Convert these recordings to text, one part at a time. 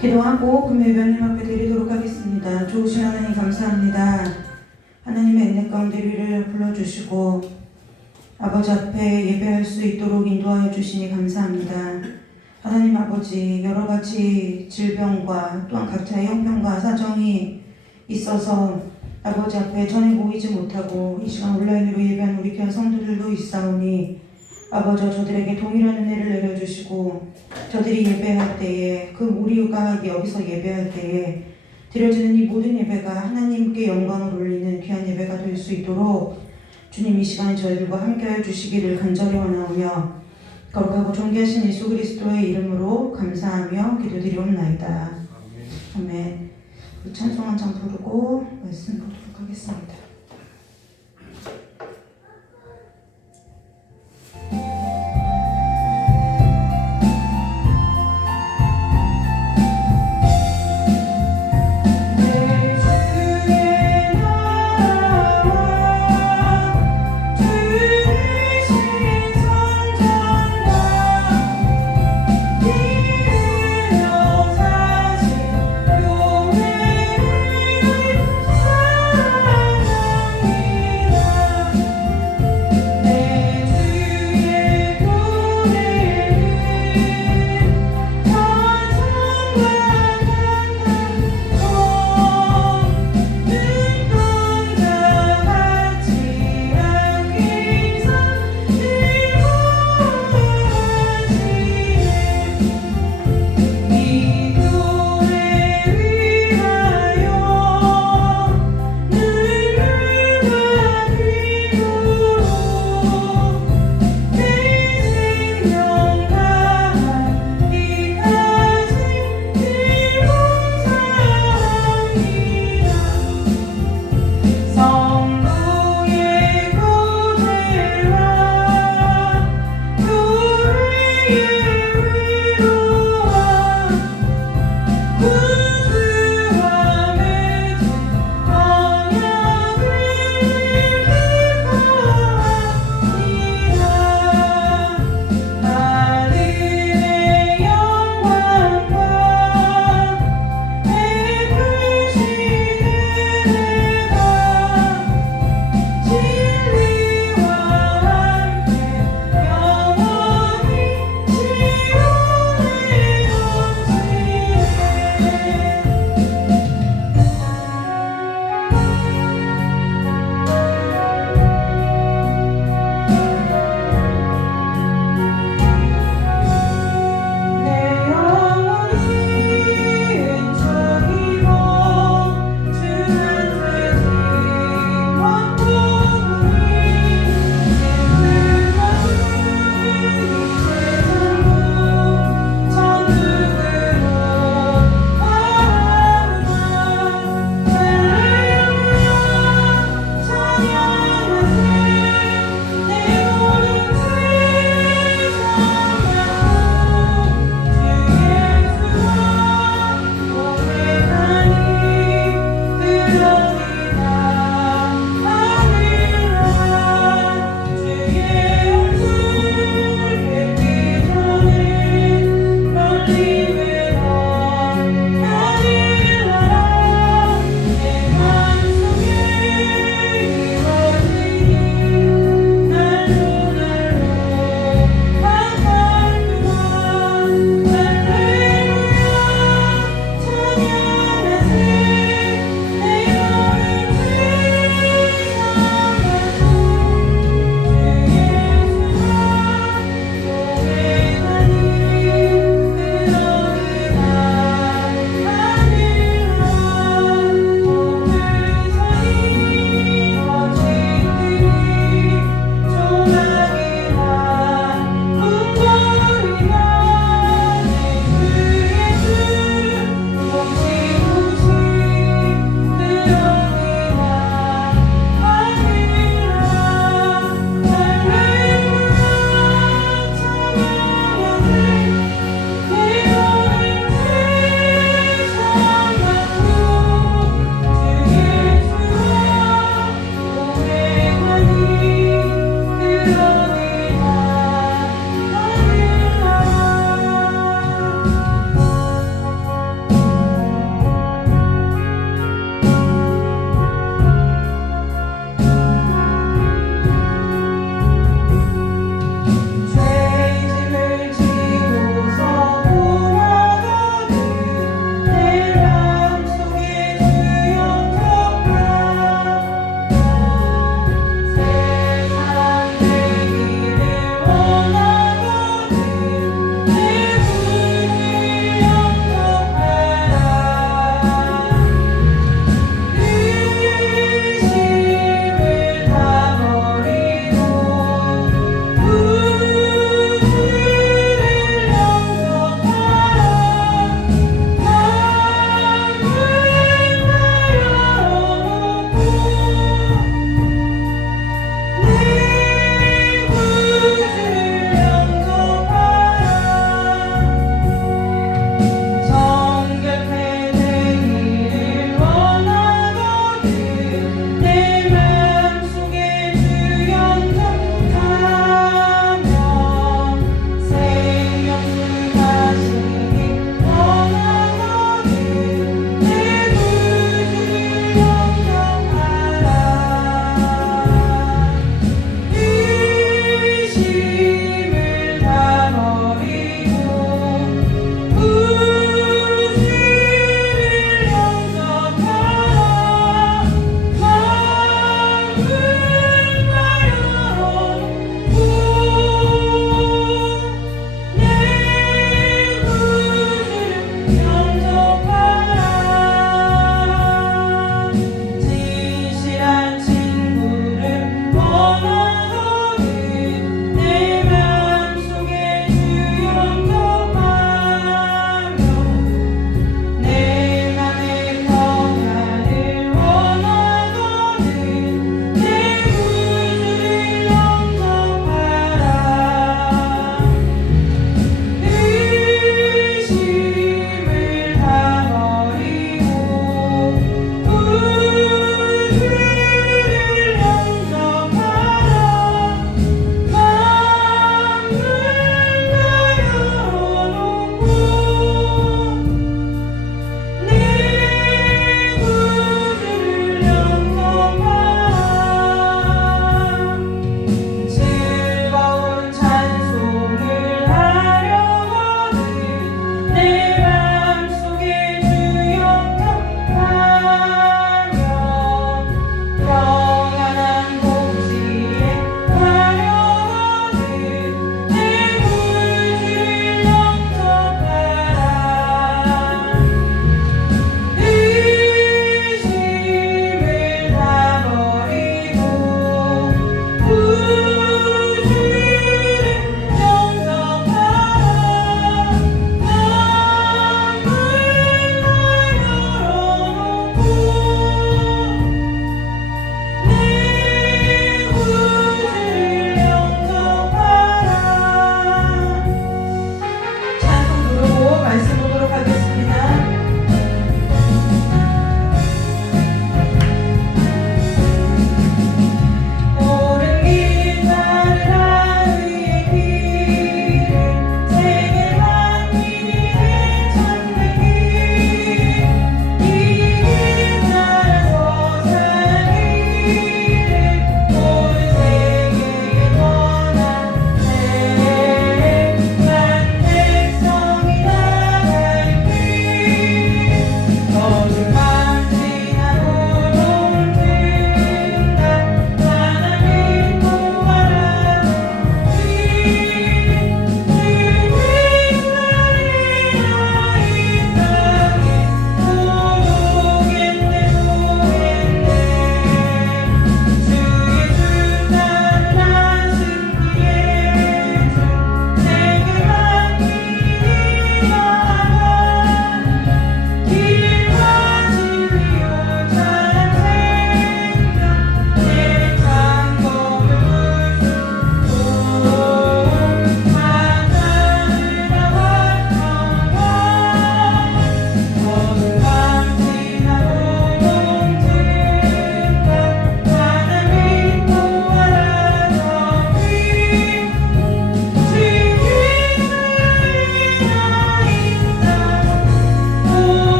기도하고 금요 예배님 앞에 드리도록 하겠습니다. 좋으신 하나님 감사합니다. 하나님의 은혜 가운데 우리를 불러주시고 아버지 앞에 예배할 수 있도록 인도하여 주시니 감사합니다. 하나님 아버지, 여러 가지 질병과 또한 각자의 형편과 사정이 있어서 아버지 앞에 전에 모이지 못하고 이 시간 온라인으로 예배하는 우리 귀한 성도들도 있사오니 아버지, 저들에게 동일한 은혜를 내려주시고 저들이 예배할 때에 그 우리가 여기서 예배할 때에 드려지는 이 모든 예배가 하나님께 영광을 올리는 귀한 예배가 될 수 있도록 주님 이 시간에 저희들과 함께하여 주시기를 간절히 원하오며 거룩하고 존귀하신 예수 그리스도의 이름으로 감사하며 기도드리옵나이다. 아멘. 찬송 한 장 부르고 말씀 보도록 하겠습니다. 사랑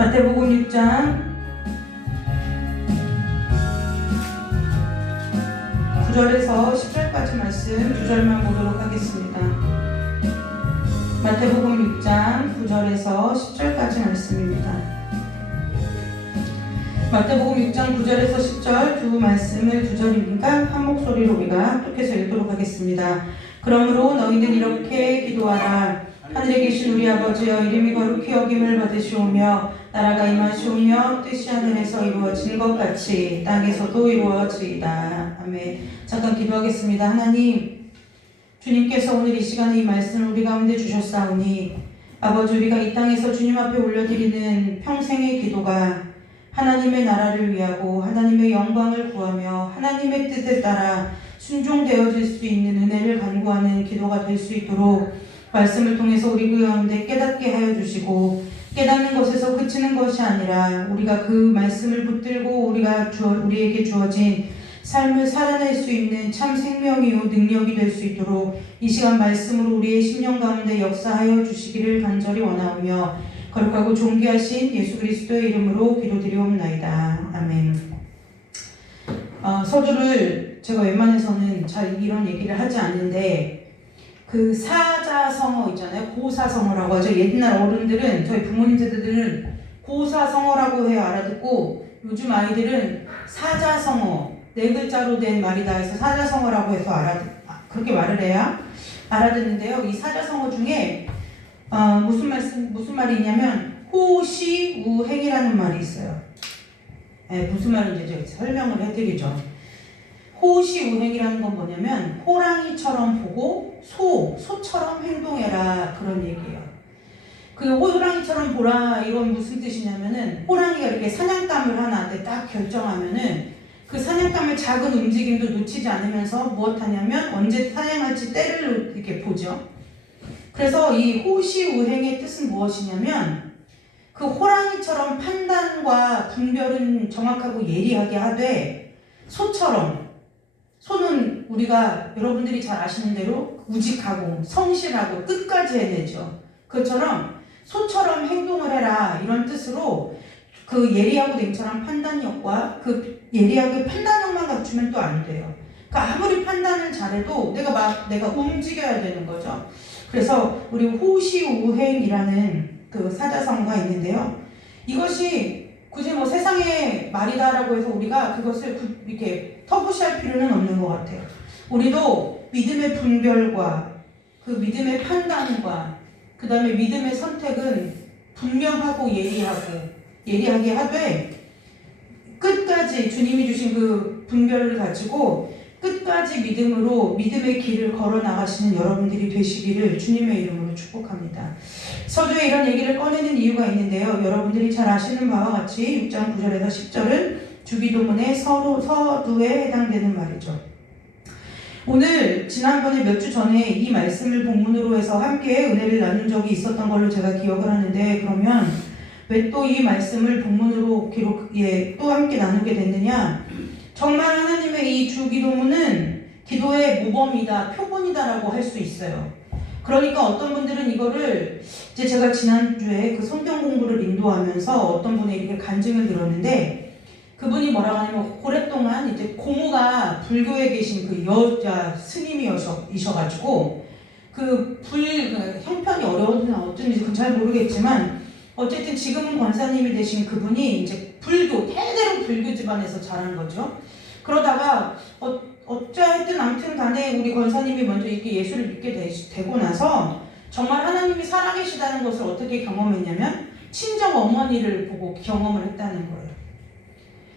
마태복음 6장 9절에서 10절까지 말씀 2절만 보도록 하겠습니다. 마태복음 6장 9절에서 10절까지 말씀입니다. 마태복음 6장 9절에서 10절 두 말씀을 두 절이니까 한 목소리로 우리가 합독해서 읽도록 하겠습니다. 그러므로 너희는 이렇게 기도하라. 하늘에 계신 우리 아버지여, 이름이 거룩히 여김을 받으시오며 나라가 임하시오며 뜻이 하늘에서 이루어진 것 같이 땅에서도 이루어지이다. 아멘. 잠깐 기도하겠습니다. 하나님, 주님께서 오늘 이 시간에 이 말씀을 우리 가운데 주셨사오니 아버지, 우리가 이 땅에서 주님 앞에 올려드리는 평생의 기도가 하나님의 나라를 위하고 하나님의 영광을 구하며 하나님의 뜻에 따라 순종되어질 수 있는 은혜를 간구하는 기도가 될 수 있도록 말씀을 통해서 우리 가운데 깨닫게 하여 주시고, 깨닫는 것에서 그치는 것이 아니라 우리가 그 말씀을 붙들고 우리에게 주어진 삶을 살아낼 수 있는 참 생명이요 능력이 될 수 있도록 이 시간 말씀으로 우리의 심령 가운데 역사하여 주시기를 간절히 원하오며 거룩하고 존귀하신 예수 그리스도의 이름으로 기도드리옵나이다. 아멘. 서두를 제가 웬만해서는 잘 이런 얘기를 하지 않는데, 그 사자성어 있잖아요. 고사성어라고 하죠. 옛날 어른들은, 저희 부모님 세대들은 고사성어라고 해야 알아듣고, 요즘 아이들은 사자성어, 네 글자로 된 말이다 해서 사자성어라고 해서 그렇게 말을 해야 알아듣는데요. 이 사자성어 중에 무슨 말이 있냐면 호시우행이라는 말이 있어요. 무슨 말인지 제가 설명을 해드리죠. 호시우행이라는 건 뭐냐면 호랑이처럼 보고 소처럼 행동해라, 그런 얘기예요. 그 호랑이처럼 보라, 이건 무슨 뜻이냐면은 호랑이가 이렇게 사냥감을 하나 딱 결정하면은 그 사냥감의 작은 움직임도 놓치지 않으면서 무엇하냐면 언제 사냥할지 때를 이렇게 보죠. 그래서 이 호시우행의 뜻은 무엇이냐면 그 호랑이처럼 판단과 분별은 정확하고 예리하게 하되 소는 우리가 여러분들이 잘 아시는 대로 우직하고 성실하고 끝까지 해내죠. 그것처럼 소처럼 행동을 해라, 이런 뜻으로 그 예리하고 냉철한 판단력과 그 예리하게 판단력만 갖추면 또 안 돼요. 그러니까 아무리 판단을 잘해도 내가 움직여야 되는 거죠. 그래서 우리 호시우행이라는 그 사자성어가 있는데요. 이것이 굳이 뭐 세상의 말이다라고 해서 우리가 그것을 이렇게 터부시할 필요는 없는 것 같아요. 우리도 믿음의 분별과 그 믿음의 판단과 그 다음에 믿음의 선택은 분명하고 예리하게 하되 끝까지 주님이 주신 그 분별을 가지고 끝까지 믿음으로 믿음의 길을 걸어 나가시는 여러분들이 되시기를 주님의 이름으로 축복합니다. 서두에 이런 얘기를 꺼내는 이유가 있는데요. 여러분들이 잘 아시는 바와 같이 6장 9절에서 10절은 주기도문의 서두에 해당되는 말이죠. 오늘 지난번에 몇 주 전에 이 말씀을 본문으로 해서 함께 은혜를 나눈 적이 있었던 걸로 제가 기억을 하는데, 그러면 왜 또 이 말씀을 본문으로 또 함께 나누게 됐느냐? 정말 하나님의 이 주기도문은 기도의 모범이다, 표본이다라고 할 수 있어요. 그러니까 어떤 분들은 이거를 이제 제가 지난주에 그 성경 공부를 인도하면서 어떤 분의 이렇게 간증을 들었는데, 그분이 뭐라고 하냐면 오랫동안 이제 고모가 불교에 계신 그 여자 스님이셔가지고 그 형편이 어려웠나 어쩐지 그건 잘 모르겠지만 어쨌든 지금은 권사님이 되신 그분이 이제 대대로 불교 집안에서 자란 거죠. 그러다가 어쨌든 아무튼 간에 우리 권사님이 먼저 이렇게 예수를 믿게 되고 나서 정말 하나님이 살아계시다는 것을 어떻게 경험했냐면 친정 어머니를 보고 경험을 했다는 거예요.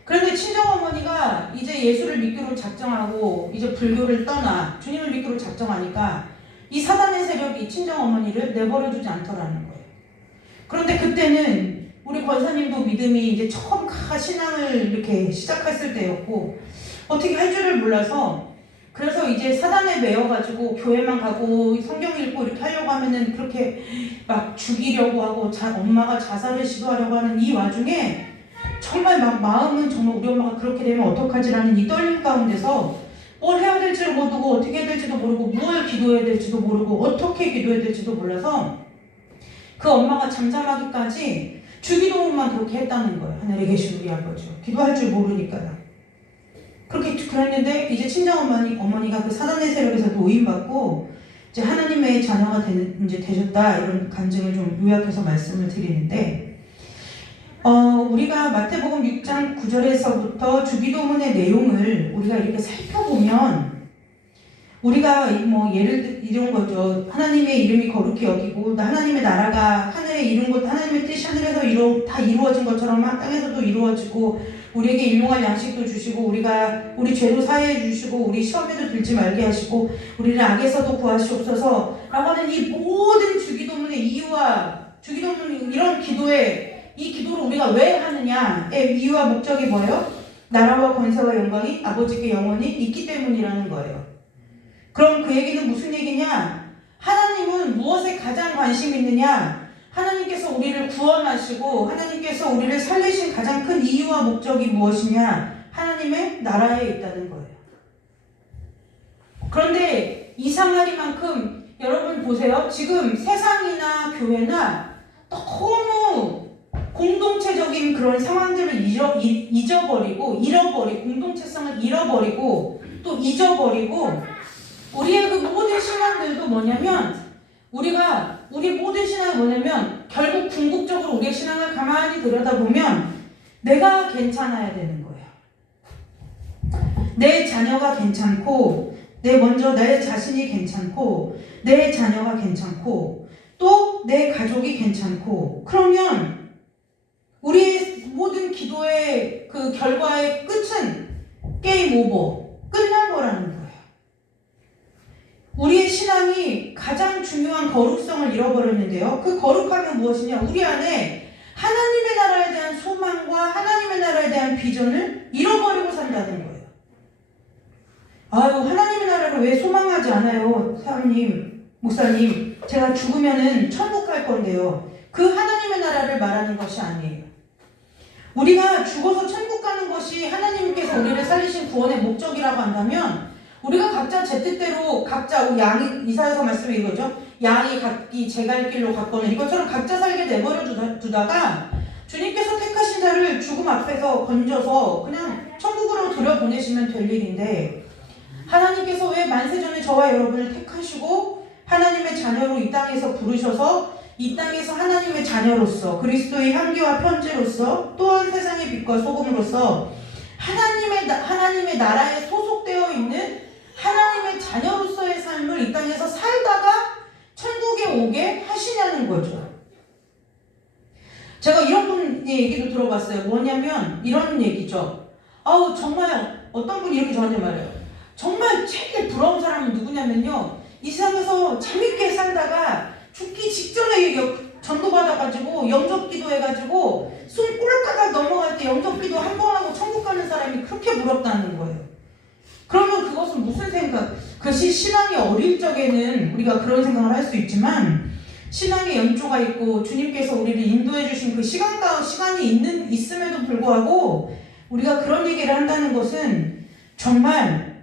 그런데 친정어머니가 이제 예수를 믿기로 작정하고 이제 불교를 떠나 주님을 믿기로 작정하니까 이 사단의 세력이 친정어머니를 내버려두지 않더라는 거예요. 그런데 그때는 우리 권사님도 믿음이 이제 처음 신앙을 이렇게 시작했을 때였고 어떻게 할 줄을 몰라서, 그래서 이제 사단에 매여가지고 교회만 가고 성경 읽고 이렇게 하려고 하면은 그렇게 막 죽이려고 하고 엄마가 자살을 시도하려고 하는 이 와중에 정말 막 마음은 정말 우리 엄마가 그렇게 되면 어떡하지라는 이 떨림 가운데서 뭘 해야 될지를 모르고 어떻게 해야 될지도 모르고 뭘 기도해야 될지도 모르고 어떻게 기도해야 될지도 몰라서 그 엄마가 잠잠하기까지 주기도문만 그렇게 했다는 거예요. 하늘에 계신 우리 아버지. 기도할 줄 모르니까요. 그렇게 그랬는데 이제 친정어머니가 그 사단의 세력에서 노임받고 이제 하나님의 자녀가 이제 되셨다, 이런 간증을 좀 요약해서 말씀을 드리는데, 우리가 마태복음 6장 9절에서부터 주기도문의 내용을 우리가 이렇게 살펴보면, 우리가 뭐 예를 이런 거죠. 하나님의 이름이 거룩히 여기고 하나님의 나라가 하늘에 이룬 것, 하나님의 뜻이 하늘에서 다 이루어진 것처럼 땅에서도 이루어지고, 우리에게 일용할 양식도 주시고, 우리 죄도 사해해 주시고, 우리 시험에도 들지 말게 하시고, 우리를 악에서도 구하시옵소서 라고 하는 이 모든 주기도문의 이유와 주기도문 이런 기도에, 이 기도를 우리가 왜 하느냐의 이유와 목적이 뭐예요? 나라와 권세와 영광이 아버지께 영원히 있기 때문이라는 거예요. 그럼 그 얘기는 무슨 얘기냐? 하나님은 무엇에 가장 관심 있느냐? 하나님께서 우리를 구원하시고 하나님께서 우리를 살리신 가장 큰 이유와 목적이 무엇이냐? 하나님의 나라에 있다는 거예요. 그런데 이상하리만큼 여러분 보세요. 지금 세상이나 교회나 너무 공동체적인 그런 상황들을 잃어버리고 공동체성을 잃어버리고 또 잊어버리고, 우리의 그 모든 신앙들도 뭐냐면, 우리 모든 신앙이 뭐냐면, 결국 궁극적으로 우리의 신앙을 가만히 들여다보면 내가 괜찮아야 되는 거예요. 내 자녀가 괜찮고, 내 자신이 괜찮고, 내 자녀가 괜찮고, 또 내 가족이 괜찮고, 그러면 우리의 모든 기도의 그 결과의 끝은 게임 오버, 끝난 거라는 거예요. 우리의 신앙이 가장 중요한 거룩성을 잃어버렸는데요. 그 거룩함은 무엇이냐? 우리 안에 하나님의 나라에 대한 소망과 하나님의 나라에 대한 비전을 잃어버리고 산다는 거예요. 아유, 하나님의 나라를 왜 소망하지 않아요? 사모님, 목사님, 제가 죽으면은 천국 갈 건데요. 그 하나님의 나라를 말하는 것이 아니에요. 우리가 죽어서 천국 가는 것이 하나님께서 우리를 살리신 구원의 목적이라고 한다면, 우리가 각자 제 뜻대로 양이, 이사야서 말씀에 이거죠. 양이 각기 제 갈 길로 갔거늘, 이것처럼 각자 살게 내버려 두다가 주님께서 택하신 자를 죽음 앞에서 건져서 그냥 천국으로 들여보내시면 될 일인데, 하나님께서 왜 만세전에 저와 여러분을 택하시고 하나님의 자녀로 이 땅에서 부르셔서 이 땅에서 하나님의 자녀로서, 그리스도의 향기와 편지로서, 또한 세상의 빛과 소금으로서 하나님의 나라에 소속되어 있는 하나님의 자녀로서의 삶을 이 땅에서 살다가 천국에 오게 하시냐는 거죠. 제가 이런 분의 얘기도 들어봤어요. 뭐냐면 이런 얘기죠. 정말 어떤 분이 이렇게 저한테 말해요. 정말 제일 부러운 사람은 누구냐면요, 이 세상에서 재밌게 살다가 죽기 직전에 전도받아가지고 영접기도 해가지고 숨 꼴까닥 넘어갈 때 영접기도 한 번 하고 천국 가는 사람이 그렇게 부럽다는 거예요. 그러면 그것은 무슨 생각? 그것이 신앙이 어릴 적에는 우리가 그런 생각을 할 수 있지만, 신앙의 연조가 있고 주님께서 우리를 인도해 주신 그 시간이 있음에도 불구하고 우리가 그런 얘기를 한다는 것은 정말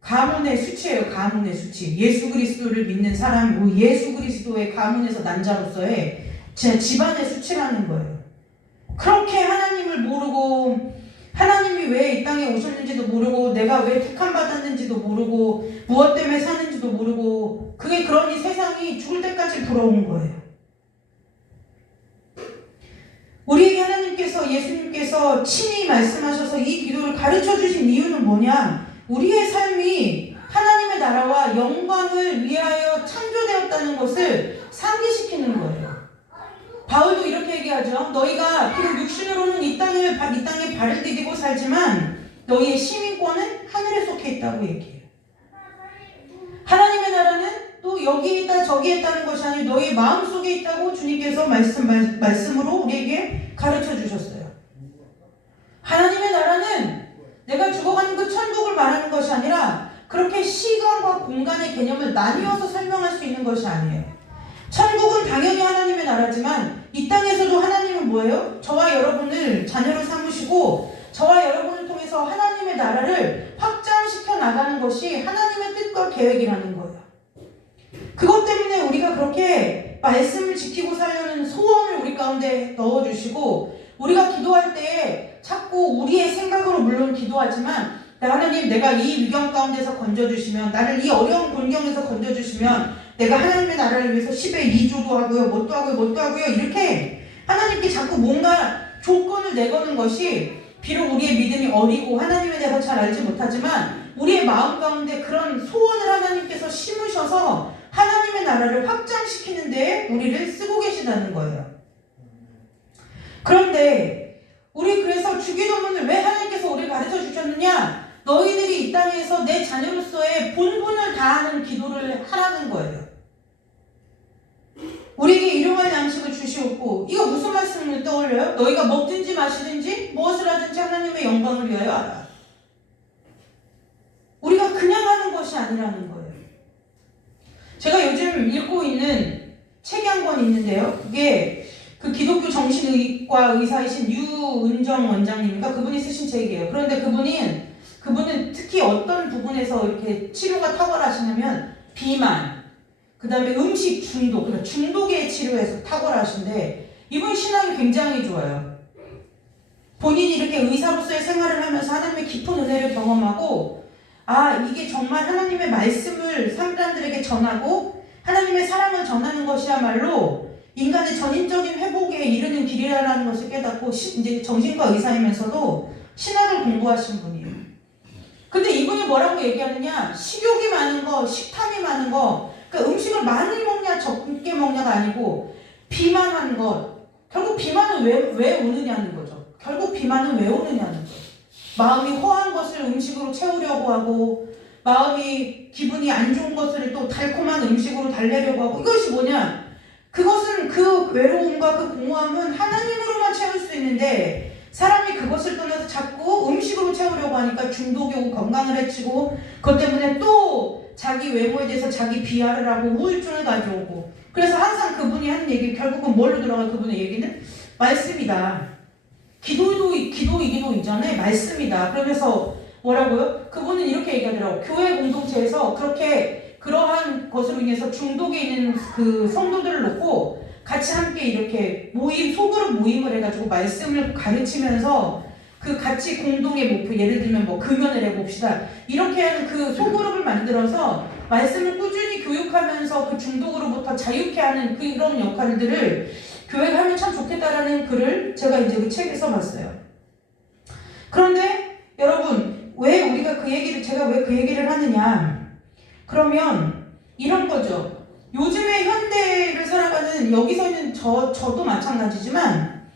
가문의 수치예요. 가문의 수치. 예수 그리스도를 믿는 사람, 예수 그리스도의 가문에서 난 자로서의 제 집안의 수치라는 거예요. 그렇게 하나님을 모르고, 하나님이 왜 이 땅에 오셨는지도 모르고, 내가 왜 택함받았는지도 모르고, 무엇 때문에 사는지도 모르고, 그게 그러니 세상이 죽을 때까지 부러운 거예요. 우리에게 하나님께서, 예수님께서 친히 말씀하셔서 이 기도를 가르쳐 주신 이유는 뭐냐? 우리의 삶이 하나님의 나라와 영광을 위하여 창조되었다는 것을 상기시키는 거예요. 바울도 이렇게 얘기하죠. 너희가 비록 육신으로는 이 땅에 발을 디디고 살지만 너희의 시민권은 하늘에 속해 있다고 얘기해요. 하나님의 나라는 또 여기에 있다 저기에 있다는 것이 아니라 너희 마음속에 있다고 주님께서 말씀으로 우리에게 가르쳐 주셨어요. 하나님의 나라는 내가 죽어가는 그 천국을 말하는 것이 아니라 그렇게 시간과 공간의 개념을 나뉘어서 설명할 수 있는 것이 아니에요. 천국은 당연히 하나님의 나라지만 이 땅에서도 하나님은 뭐예요? 저와 여러분을 자녀로 삼으시고 저와 여러분을 통해서 하나님의 나라를 확장시켜 나가는 것이 하나님의 뜻과 계획이라는 거예요. 그것 때문에 우리가 그렇게 말씀을 지키고 살려는 소원을 우리 가운데 넣어주시고, 우리가 기도할 때 자꾸 우리의 생각으로 물론 기도하지만, 하나님, 내가 이 위경 가운데서 건져주시면, 나를 이 어려운 곤경에서 건져주시면 내가 하나님의 나라를 위해서 10의 2조도 하고요, 뭣도 하고요, 이렇게 하나님께 자꾸 뭔가 조건을 내거는 것이, 비록 우리의 믿음이 어리고 하나님에 대해서 잘 알지 못하지만 우리의 마음 가운데 그런 소원을 하나님께서 심으셔서 하나님의 나라를 확장시키는 데 우리를 쓰고 계시다는 거예요. 그런데 우리 그래서 주기도문을 왜 하나님께서 우리를 가르쳐 주셨느냐? 너희들이 이 땅에서 내 자녀로서의 본분을 다하는 기도를 하라는 거예요. 우리에게 일용할 양식을 주시옵고, 이거 무슨 말씀을 떠올려요? 너희가 먹든지 마시든지 무엇을 하든지 하나님의 영광을 위하여 하라. 우리가 그냥 하는 것이 아니라는 거예요. 제가 요즘 읽고 있는 책이 한 권 있는데요. 그게 그 기독교 정신의과 의사이신 유은정 원장님인가 그분이 쓰신 책이에요. 그런데 그분은 특히 어떤 부분에서 이렇게 치료가 탁월하시냐면 비만, 그 다음에 음식 중독, 그러니까 중독의 치료에서 탁월하신데, 이분 신앙이 굉장히 좋아요. 본인이 이렇게 의사로서의 생활을 하면서 하나님의 깊은 은혜를 경험하고, 이게 정말 하나님의 말씀을 사람들에게 전하고 하나님의 사랑을 전하는 것이야말로 인간의 전인적인 회복에 이르는 길이라는 것을 깨닫고 이제 정신과 의사이면서도 신학을 공부하신 분이에요. 근데 이분이 뭐라고 얘기하느냐? 식욕이 많은 거, 식탐이 많은 거, 그러니까 음식을 많이 먹냐 적게 먹냐가 아니고 비만한 것. 결국 비만은 왜 오느냐는 거죠. 결국 비만은 왜 오느냐는 거죠. 마음이 허한 것을 음식으로 채우려고 하고, 마음이 기분이 안 좋은 것을 또 달콤한 음식으로 달래려고 하고, 이것이 뭐냐? 그것은 그 외로움과 그 공허함은 하나님으로만 채울 수 있는데, 사람이 그것을 떠나서 자꾸 음식으로 채우려고 하니까 중독이 오고 건강을 해치고, 그것 때문에 또 자기 외모에 대해서 자기 비하를 하고 우울증을 가져오고. 그래서 항상 그분이 하는 얘기, 결국은 뭘로 들어가요? 그분의 얘기는 말씀이다. 기도 이전에 말씀이다. 그러면서 뭐라고요? 그분은 이렇게 얘기하더라고요. 교회 공동체에서 그러한 것으로 인해서 중독에 있는 그 성도들을 놓고 같이 함께 이렇게 소그룹 모임을 해가지고 말씀을 가르치면서 그 같이 공동의 목표, 예를 들면 뭐 금연을 해봅시다. 이렇게 하는 그 소그룹을 만들어서 말씀을 꾸준히 교육하면서 그 중독으로부터 자유케 하는 그런 역할들을 교회가 하면 참 좋겠다라는 글을 제가 이제 그 책에서 봤어요. 그런데 여러분, 제가 왜 그 얘기를 하느냐? 그러면 이런 거죠. 요즘의 현대를 살아가는, 여기서 있는 저도 마찬가지지만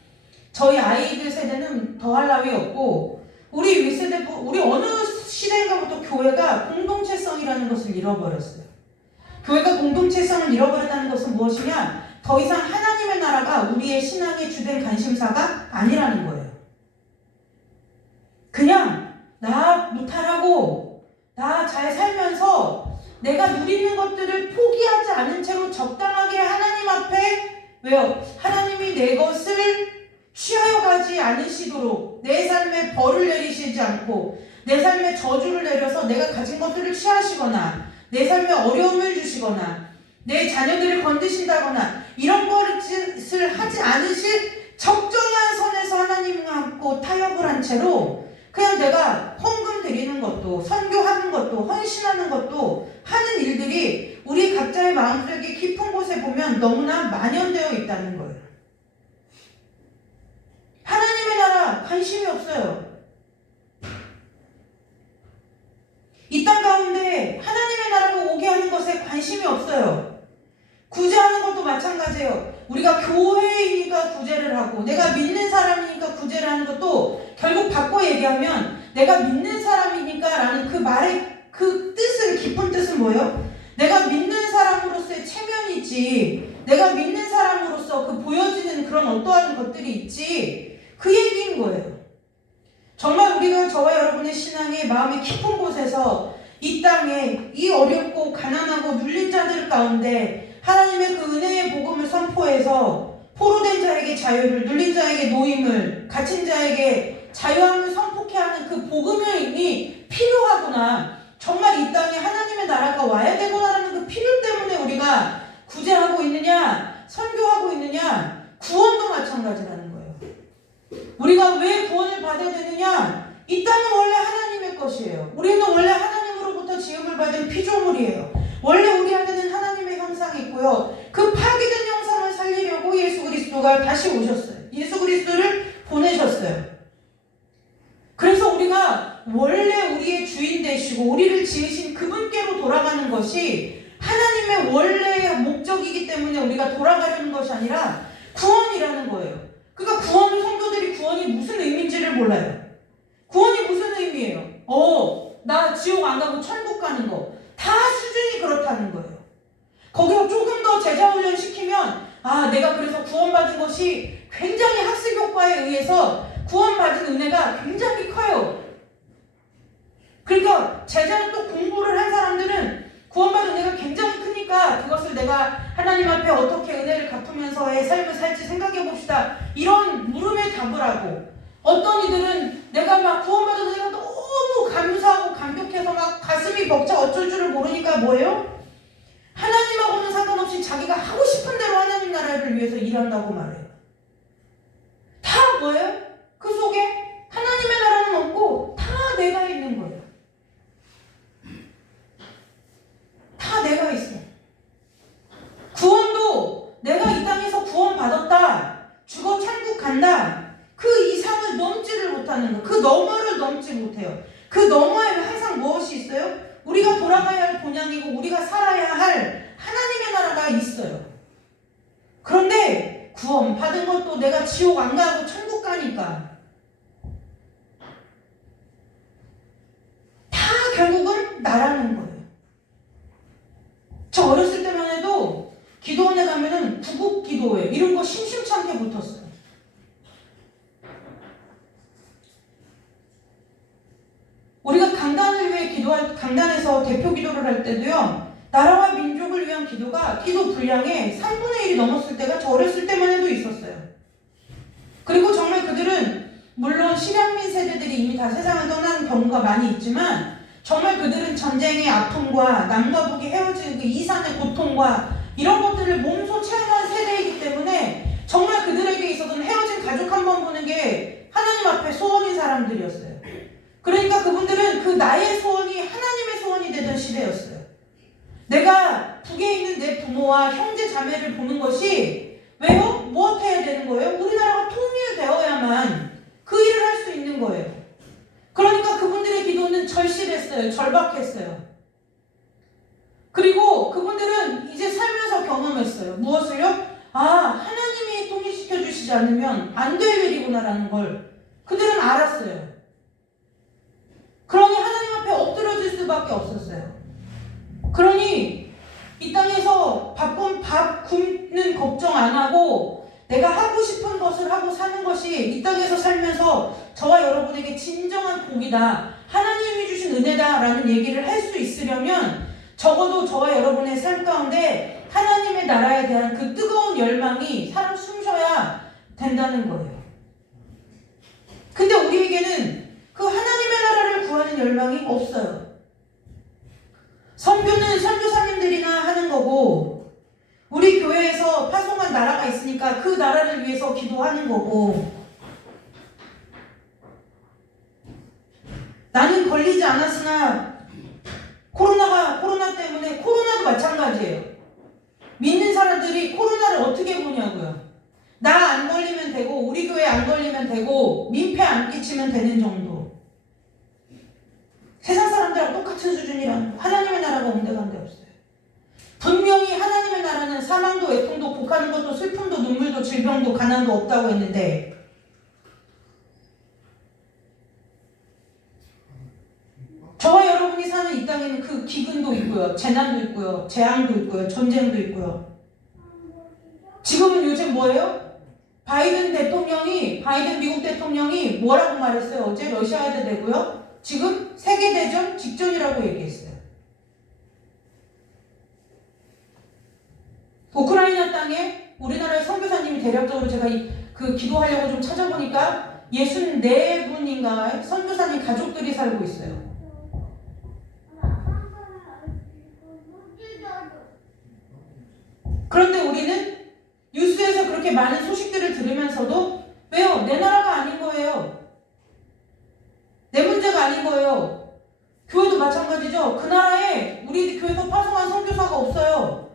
저희 아이들 세대는 더할 나위 없고, 우리 윗세대, 우리 어느 시대인가부터 교회가 공동체성이라는 것을 잃어버렸어요. 교회가 공동체성을 잃어버렸다는 것은 무엇이냐? 더 이상 하나님의 나라가 우리의 신앙의 주된 관심사가 아니라는 거예요. 그냥 나 무탈하고 나 잘 살면서 내가 누리는 것들을 포기하지 않은 채로 적당하게 하나님 앞에, 왜요? 하나님이 내 것을 취하여 가지 않으시도록 내 삶에 벌을 내리시지 않고 내 삶에 저주를 내려서 내가 가진 것들을 취하시거나 내 삶에 어려움을 주시거나 내 자녀들을 건드신다거나 이런 것을 하지 않으실 적정한 선에서 하나님과 함께 타협을 한 채로 그냥 내가 헌금 드리는 것도, 선교하는 것도, 헌신하는 것도 하는 일들이 우리 각자의 마음속에 깊은 곳에 보면 너무나 만연되어 있다는 거예요. 하나님의 나라 관심이 없어요. 이 땅 가운데 하나님의 나라가 오게 하는 것에 관심이 없어요. 구제하는 것도 마찬가지예요. 우리가 교회이니까 구제를 하고 내가 믿는 사람이니까 구제를 하는 것도 결국 바꿔 얘기하면 내가 믿는 사람이니까 라는 그 말의 그 뜻은, 깊은 뜻은 뭐예요? 내가 믿는 사람으로서의 체면이지, 내가 믿는 사람으로서 그 보여지는 그런 어떠한 것들이 있지, 그 얘기인 거예요. 정말 우리가 저와 여러분의 신앙의 마음의 깊은 곳에서 이 땅에 이 어렵고 가난하고 눌린 자들 가운데 하나님의 그 은혜의 복음을 선포해서 포로된 자에게 자유를, 눌린 자에게 노임을, 갇힌 자에게 자유함을 선포케 하는 그 복음이 필요하구나. 정말 이 땅에 하나님의 나라가 와야 되구나라는 그 필요 때문에 우리가 구제하고 있느냐? 선교하고 있느냐? 구원도 마찬가지라는 거예요. 우리가 왜 구원을 받아야 되느냐? 이 땅은 원래 하나님의 것이에요. 우리는 원래 하나님으로부터 지음을 받은 피조물이에요. 원래 우리 안에는 하나님의 형상이 있고요. 그 파괴된 형상을 살리려고 예수 그리스도가 다시 오셨어요. 예수 그리스도를 보내셨어요. 그래서 우리가 원래 우리의 주인 되시고 우리를 지으신 그분께로 돌아가는 것이 하나님의 원래의 목적이기 때문에 우리가 돌아가려는 것이 아니라 구원이라는 거예요. 그러니까 성도들이 구원이 무슨 의미인지를 몰라요. 구원이 무슨 의미예요? 나 지옥 안 가고 천국 가는 거. 다 수준이 그렇다는 거예요. 거기서 조금 더 제자훈련 시키면 내가 그래서 구원받은 것이 굉장히 학습 효과에 의해서 구원받은 은혜가 굉장히 커요. 그러니까 제자로 또 공부를 한 사람들은 구원받은 은혜가 굉장히 크니까 그것을 내가 하나님 앞에 어떻게 은혜를 갚으면서의 삶을 살지 생각해 봅시다. 이런 물음에 답을 하고, 어떤 이들은 내가 막 구원받은 은혜가 너무 감사하고 감격해서 막 가슴이 벅차 어쩔 줄을 모르니까 뭐예요? 하나님하고는 상관없이 자기가 하고 싶은 대로 하나님 나라를 위해서 일한다고 말해요. 다 뭐예요? 그 속에 하나님의 나라는 없고 다 내가 있는 거예요. 다 내가 있어. 구원도 내가 이 땅에서 구원받았다, 죽어 천국 간다, 그 이상을 넘지를 못하는 거, 그 너머를 넘지 못해요. 그 너머에 항상 무엇이 있어요? 우리가 돌아가야 할 본향이고 우리가 살아야 할 하나님의 나라가 있어요. 그런데 구원 받은 것도 내가 지옥 안 가고 천국 가니까 다 결국은 나라는 거예요. 저 어렸을 때만 해도 기도원에 가면은 구국 기도회 이런 거 심심치 않게 붙었어요. 우리가 강단을 위해 강단에서 대표 기도를 할 때도요, 나라와 민족을 위한 기도가 기도 분량의 3분의 1이 넘었을 때가 저 어렸을 때만 해도 있었어요. 그리고 정말 그들은 물론 실향민 세대들이 이미 다 세상을 떠나는 경우가 많이 있지만 정말 그들은 전쟁의 아픔과 남과 북이 헤어지는 그 이산의 고통과 이런 것들을 몸소 체험한 세대이기 때문에 정말 그들에게 있어서는 헤어진 가족 한 번 보는 게 하나님 앞에 소원인 사람들이었어요. 그러니까 그분들은 그 나의 소원이 하나님의 소원이 되던 시대였어요. 내가 북에 있는 내 부모와 형제 자매를 보는 것이 왜요? 무엇 해야 되는 거예요? 우리나라가 통일되어야만 그 일을 할 수 있는 거예요. 그러니까 그분들의 기도는 절실했어요. 절박했어요. 그리고 그분들은 이제 살면서 경험했어요. 무엇을요? 하나님이 통일시켜 주시지 않으면 안 될 일이구나라는 걸 그들은 알았어요. 그러니 하나님 앞에 엎드려질 수밖에 없었어요. 그러니 이 땅에서 밥 굶는 걱정 안 하고 내가 하고 싶은 것을 하고 사는 것이 이 땅에서 살면서 저와 여러분에게 진정한 복이다, 하나님이 주신 은혜다라는 얘기를 할 수 있으려면 적어도 저와 여러분의 삶 가운데 하나님의 나라에 대한 그 뜨거운 열망이 사람 숨쉬어야 된다는 거예요. 근데 우리에게는 그 하나님의 나라를 구하는 열망이 없어요. 선교는 선교사님들이나 하는 거고, 우리 교회에서 파송한 나라가 있으니까 그 나라를 위해서 기도하는 거고, 나는 걸리지 않았으나 코로나 때문에 코로나도 마찬가지예요. 믿는 사람들이 코로나를 어떻게 보냐고요. 나 안 걸리면 되고 우리 교회 안 걸리면 되고 민폐 안 끼치면 되는 정도. 세상 사람들하고 똑같은 수준이란 하나님의 나라가 온데간데 없어요. 분명히 하나님의 나라는 사망도 외통도 곡하는 것도 슬픔도 눈물도 질병도 가난도 없다고 했는데 저와 여러분이 사는 이 땅에는 그 기근도 있고요, 재난도 있고요, 재앙도 있고요, 전쟁도 있고요. 지금은 요즘 뭐예요? 바이든 미국 대통령이 뭐라고 말했어요? 어제 러시아에도 되고요. 지금 세계대전 직전이라고 얘기했어요. 우크라이나 땅에 우리나라의 선교사님이 대략적으로 제가 그 기도하려고 좀 찾아보니까 64분인가 선교사님 가족들이 살고 있어요. 그런데 우리는 뉴스에서 그렇게 많은 소식들을 들으면서도 왜요? 내 나라가 아닌 거예요. 내 문제가 아닌 거예요. 교회도 마찬가지죠. 그 나라에 우리 교회에서 파송한 선교사가 없어요.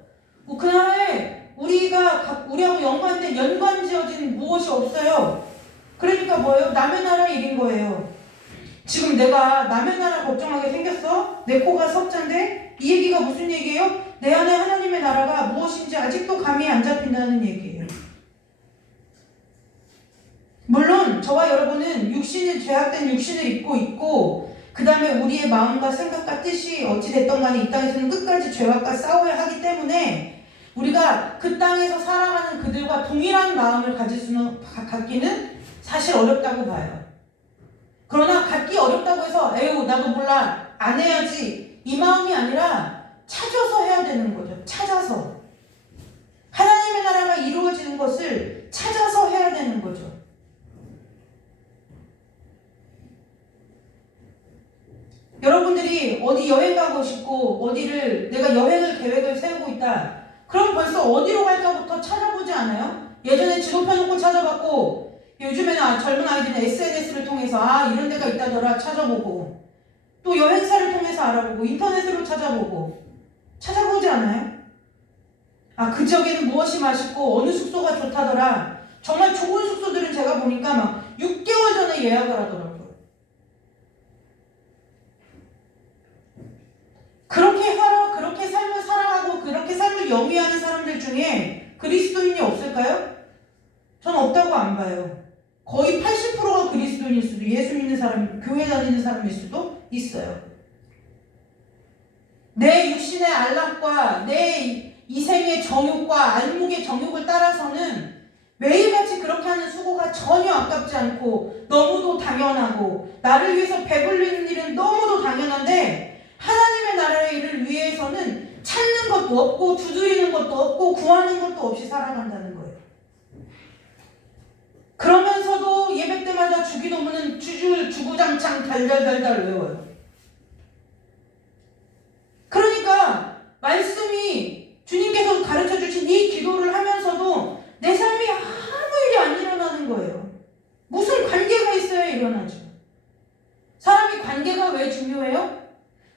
그 나라에 우리하고 연관지어진 무엇이 없어요. 그러니까 뭐예요? 남의 나라 일인 거예요. 지금 내가 남의 나라 걱정하게 생겼어? 내 코가 석잔데? 이 얘기가 무슨 얘기예요? 내 안에 하나님의 나라가 무엇인지 아직도 감이 안 잡힌다는 얘기예요. 물론 저와 여러분은 죄악된 육신을 입고 있고 그 다음에 우리의 마음과 생각과 뜻이 어찌됐던 간에 이 땅에서는 끝까지 죄악과 싸워야 하기 때문에 우리가 그 땅에서 살아가는 그들과 동일한 마음을 갖기는 사실 어렵다고 봐요. 그러나 갖기 어렵다고 해서 에휴 나도 몰라 안 해야지 이 마음이 아니라 찾아서 해야 되는 거죠. 찾아서 하나님의 나라가 이루어지는 것을 찾아서 해야 되는 거죠. 여러분들이 어디 여행 가고 싶고 내가 여행을 계획을 세우고 있다. 그럼 벌써 어디로 갈까부터 찾아보지 않아요? 예전에 지도 펴놓고 찾아봤고 요즘에는 젊은 아이들은 SNS를 통해서 이런 데가 있다더라 찾아보고 또 여행사를 통해서 알아보고 인터넷으로 찾아보지 않아요? 그 지역에는 무엇이 맛있고 어느 숙소가 좋다더라. 정말 좋은 숙소들은 제가 보니까 막 6개월 전에 예약을 하더라고요. 그렇게 삶을 살아가고 그렇게 삶을 영위하는 사람들 중에 그리스도인이 없을까요? 전 없다고 안 봐요. 거의 80%가 그리스도인일 수도, 예수 믿는 사람, 교회 다니는 사람일 수도 있어요. 내 육신의 안락과 내 이생의 정욕과 안목의 정욕을 따라서는 매일같이 그렇게 하는 수고가 전혀 아깝지 않고 너무도 당연하고 나를 위해서 배불리는 일은 너무도 당연한데 하나님의 나라의 일을 위해서는 찾는 것도 없고 두드리는 것도 없고 구하는 것도 없이 살아간다는 거예요. 그러면서도 예배 때마다 주기도문은 주구장창 달달달달 외워요. 그러니까 말씀이 주님께서 가르쳐 주신 이 기도를 하면서도 내 삶이 아무 일이 안 일어나는 거예요. 무슨 관계가 있어야 일어나죠. 사람이 관계가 왜 중요해요?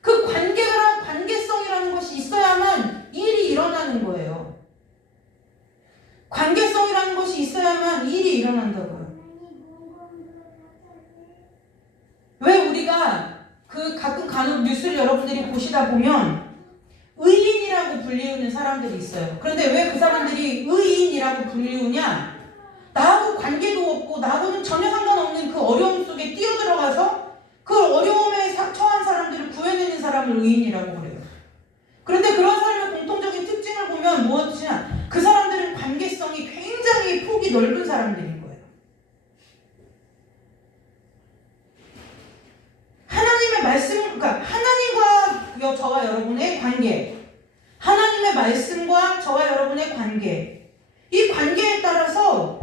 그 관계성이라는 것이 있어야만 일이 일어나는 거예요. 관계성이라는 것이 있어야만 일이 일어난다고요. 왜 우리가 가끔 간혹 뉴스를 여러분들이 보시다 보면 의인이라고 불리우는 사람들이 있어요. 그런데 왜 그 사람들이 의인이라고 불리우냐? 나하고 관계도 없고 나하고는 전혀 상관없는 그 어려움 속에 뛰어들어가서 그 어려움에 처한 사람들을 구해내는 사람을 의인이라고 그래요. 그런데 그런 사람의 공통적인 특징을 보면 무엇이냐? 그 사람들은 관계성이 굉장히 폭이 넓은 사람들인 거예요. 하나님의 말씀, 그러니까 하나님과 저와 여러분의 관계, 하나님의 말씀과 저와 여러분의 관계, 이 관계에 따라서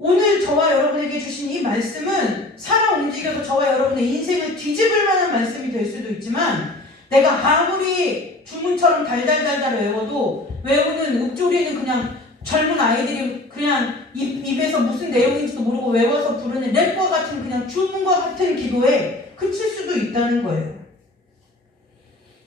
오늘 저와 여러분에게 주신 이 말씀은 살아 움직여서 저와 여러분의 인생을 뒤집을 만한 말씀이 될 수도 있지만 내가 아무리 주문처럼 달달달달 외우는 읊조리는 그냥 젊은 아이들이 그냥 입에서 무슨 내용인지도 모르고 외워서 부르는 랩과 같은 그냥 주문과 같은 기도에 그칠 수도 있다는 거예요.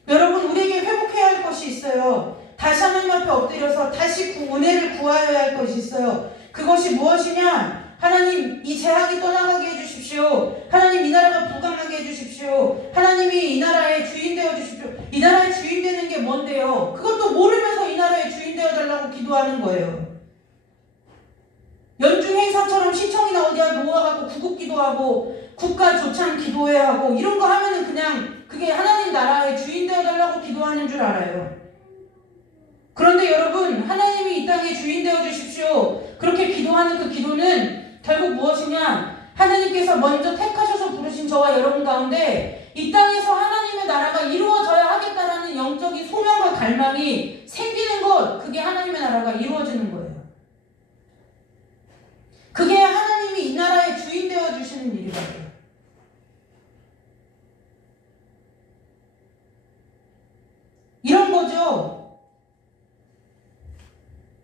여러분 우리에게 회복해야 할 것이 있어요. 다시 하나님 앞에 엎드려서 다시 은혜를 구하여야 할 것이 있어요. 그것이 무엇이냐? 하나님 이 재앙이 떠나가게 해주십시오. 하나님 이 나라가 부강하게 해주십시오. 하나님이 이 나라의 주인 되어주십시오. 이 나라의 주인 되는 게 뭔데요? 그것도 모르면서 이 나라의 주인 되어달라고 기도하는 거예요. 연중 행사처럼 시청이나 어디야 모아갖고 구국 기도하고 국가 조창 기도해야 하고 이런 거 하면은 그냥 그게 하나님 나라의 주인 되어달라고 기도하는 줄 알아요. 그런데 여러분 하나님이 이 땅의 주인 되어주십시오. 그렇게 기도하는 그 기도는 결국 무엇이냐? 하나님께서 먼저 택하셔서 부르신 저와 여러분 가운데 이 땅에서 하나님의 나라가 이루어져야 하겠다라는 영적인 소명과 갈망이 생기는 것, 그게 하나님의 나라가 이루어지는 거예요. 그게 하나님이 이 나라의 주인 되어주시는 일이라고요. 이런 거죠.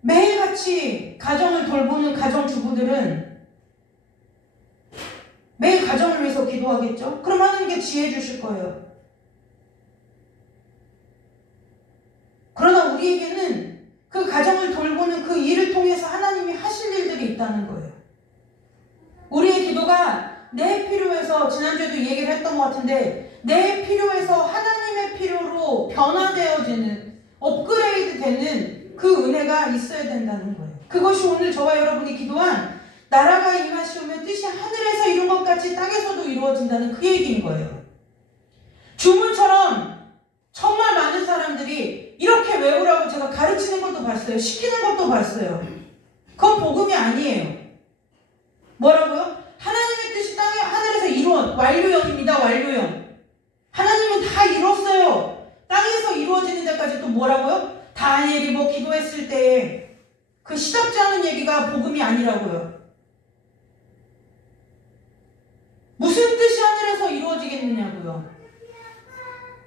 매일같이 돌보는 가정주부들은 매일 가정을 위해서 기도하겠죠? 그럼 하나님께 지혜 주실 거예요. 그러나 우리에게는 그 가정을 돌보는 그 일을 통해서 하나님이 하실 일들이 있다는 거예요. 우리의 기도가 내 필요에서, 지난주에도 얘기를 했던 것 같은데, 내 필요에서 하나님의 필요로 변화되어지는, 업그레이드 되는 그 은혜가 있어야 된다는 거예요. 그것이 오늘 저와 여러분이 기도한 나라가 임하시오며 뜻이 하늘에서 이룬 것 같이 땅에서도 이루어진다는 그 얘기인 거예요. 주문처럼 정말 많은 사람들이 이렇게 외우라고 제가 가르치는 것도 봤어요. 시키는 것도 봤어요. 그건 복음이 아니에요. 뭐라고요? 하나님의 뜻이 땅에 하늘에서 이루어 완료형입니다. 완료형. 하나님은 다 이뤘어요. 땅에서 이루어지는 데까지 또 뭐라고요? 다니엘이 뭐 기도했을 때 그 시답지 않은 얘기가 복음이 아니라고요. 무슨 뜻이 하늘에서 이루어지겠느냐고요.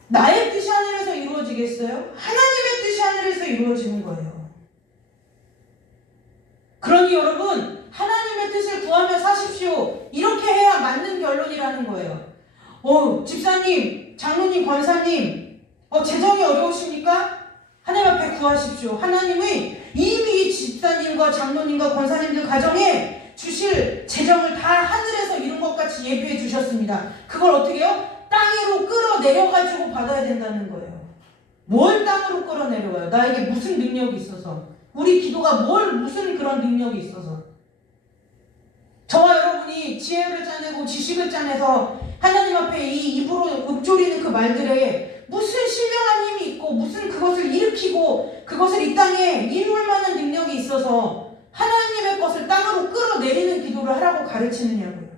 나의 뜻이 하늘에서 이루어지겠어요? 하나님의 뜻이 하늘에서 이루어지는 거예요. 그러니 여러분, 하나님의 뜻을 구하며 사십시오. 이렇게 해야 맞는 결론이라는 거예요. 집사님, 장로님, 권사님, 재정이 어려우십니까? 하나님 앞에 구하십시오. 하나님이 이미 이 집사님과 장로님과 권사님들 가정에 주실 재정을 다 하늘에서 이룬 것 같이 예비해 주셨습니다. 그걸 어떻게 해요? 땅으로 끌어내려가지고 받아야 된다는 거예요. 뭘 땅으로 끌어내려와요? 나에게 무슨 능력이 있어서? 우리 기도가 무슨 그런 능력이 있어서? 저와 여러분이 지혜를 짜내고 지식을 짜내서 하나님 앞에 이 입으로 읊조리는 그 말들에 무슨 신령한 힘이 있고 무슨 그것을 일으키고 그것을 이 땅에 이룰 만한 능력이 있어서 하나님의 것을 땅으로 끌어내리는 기도를 하라고 가르치느냐고요.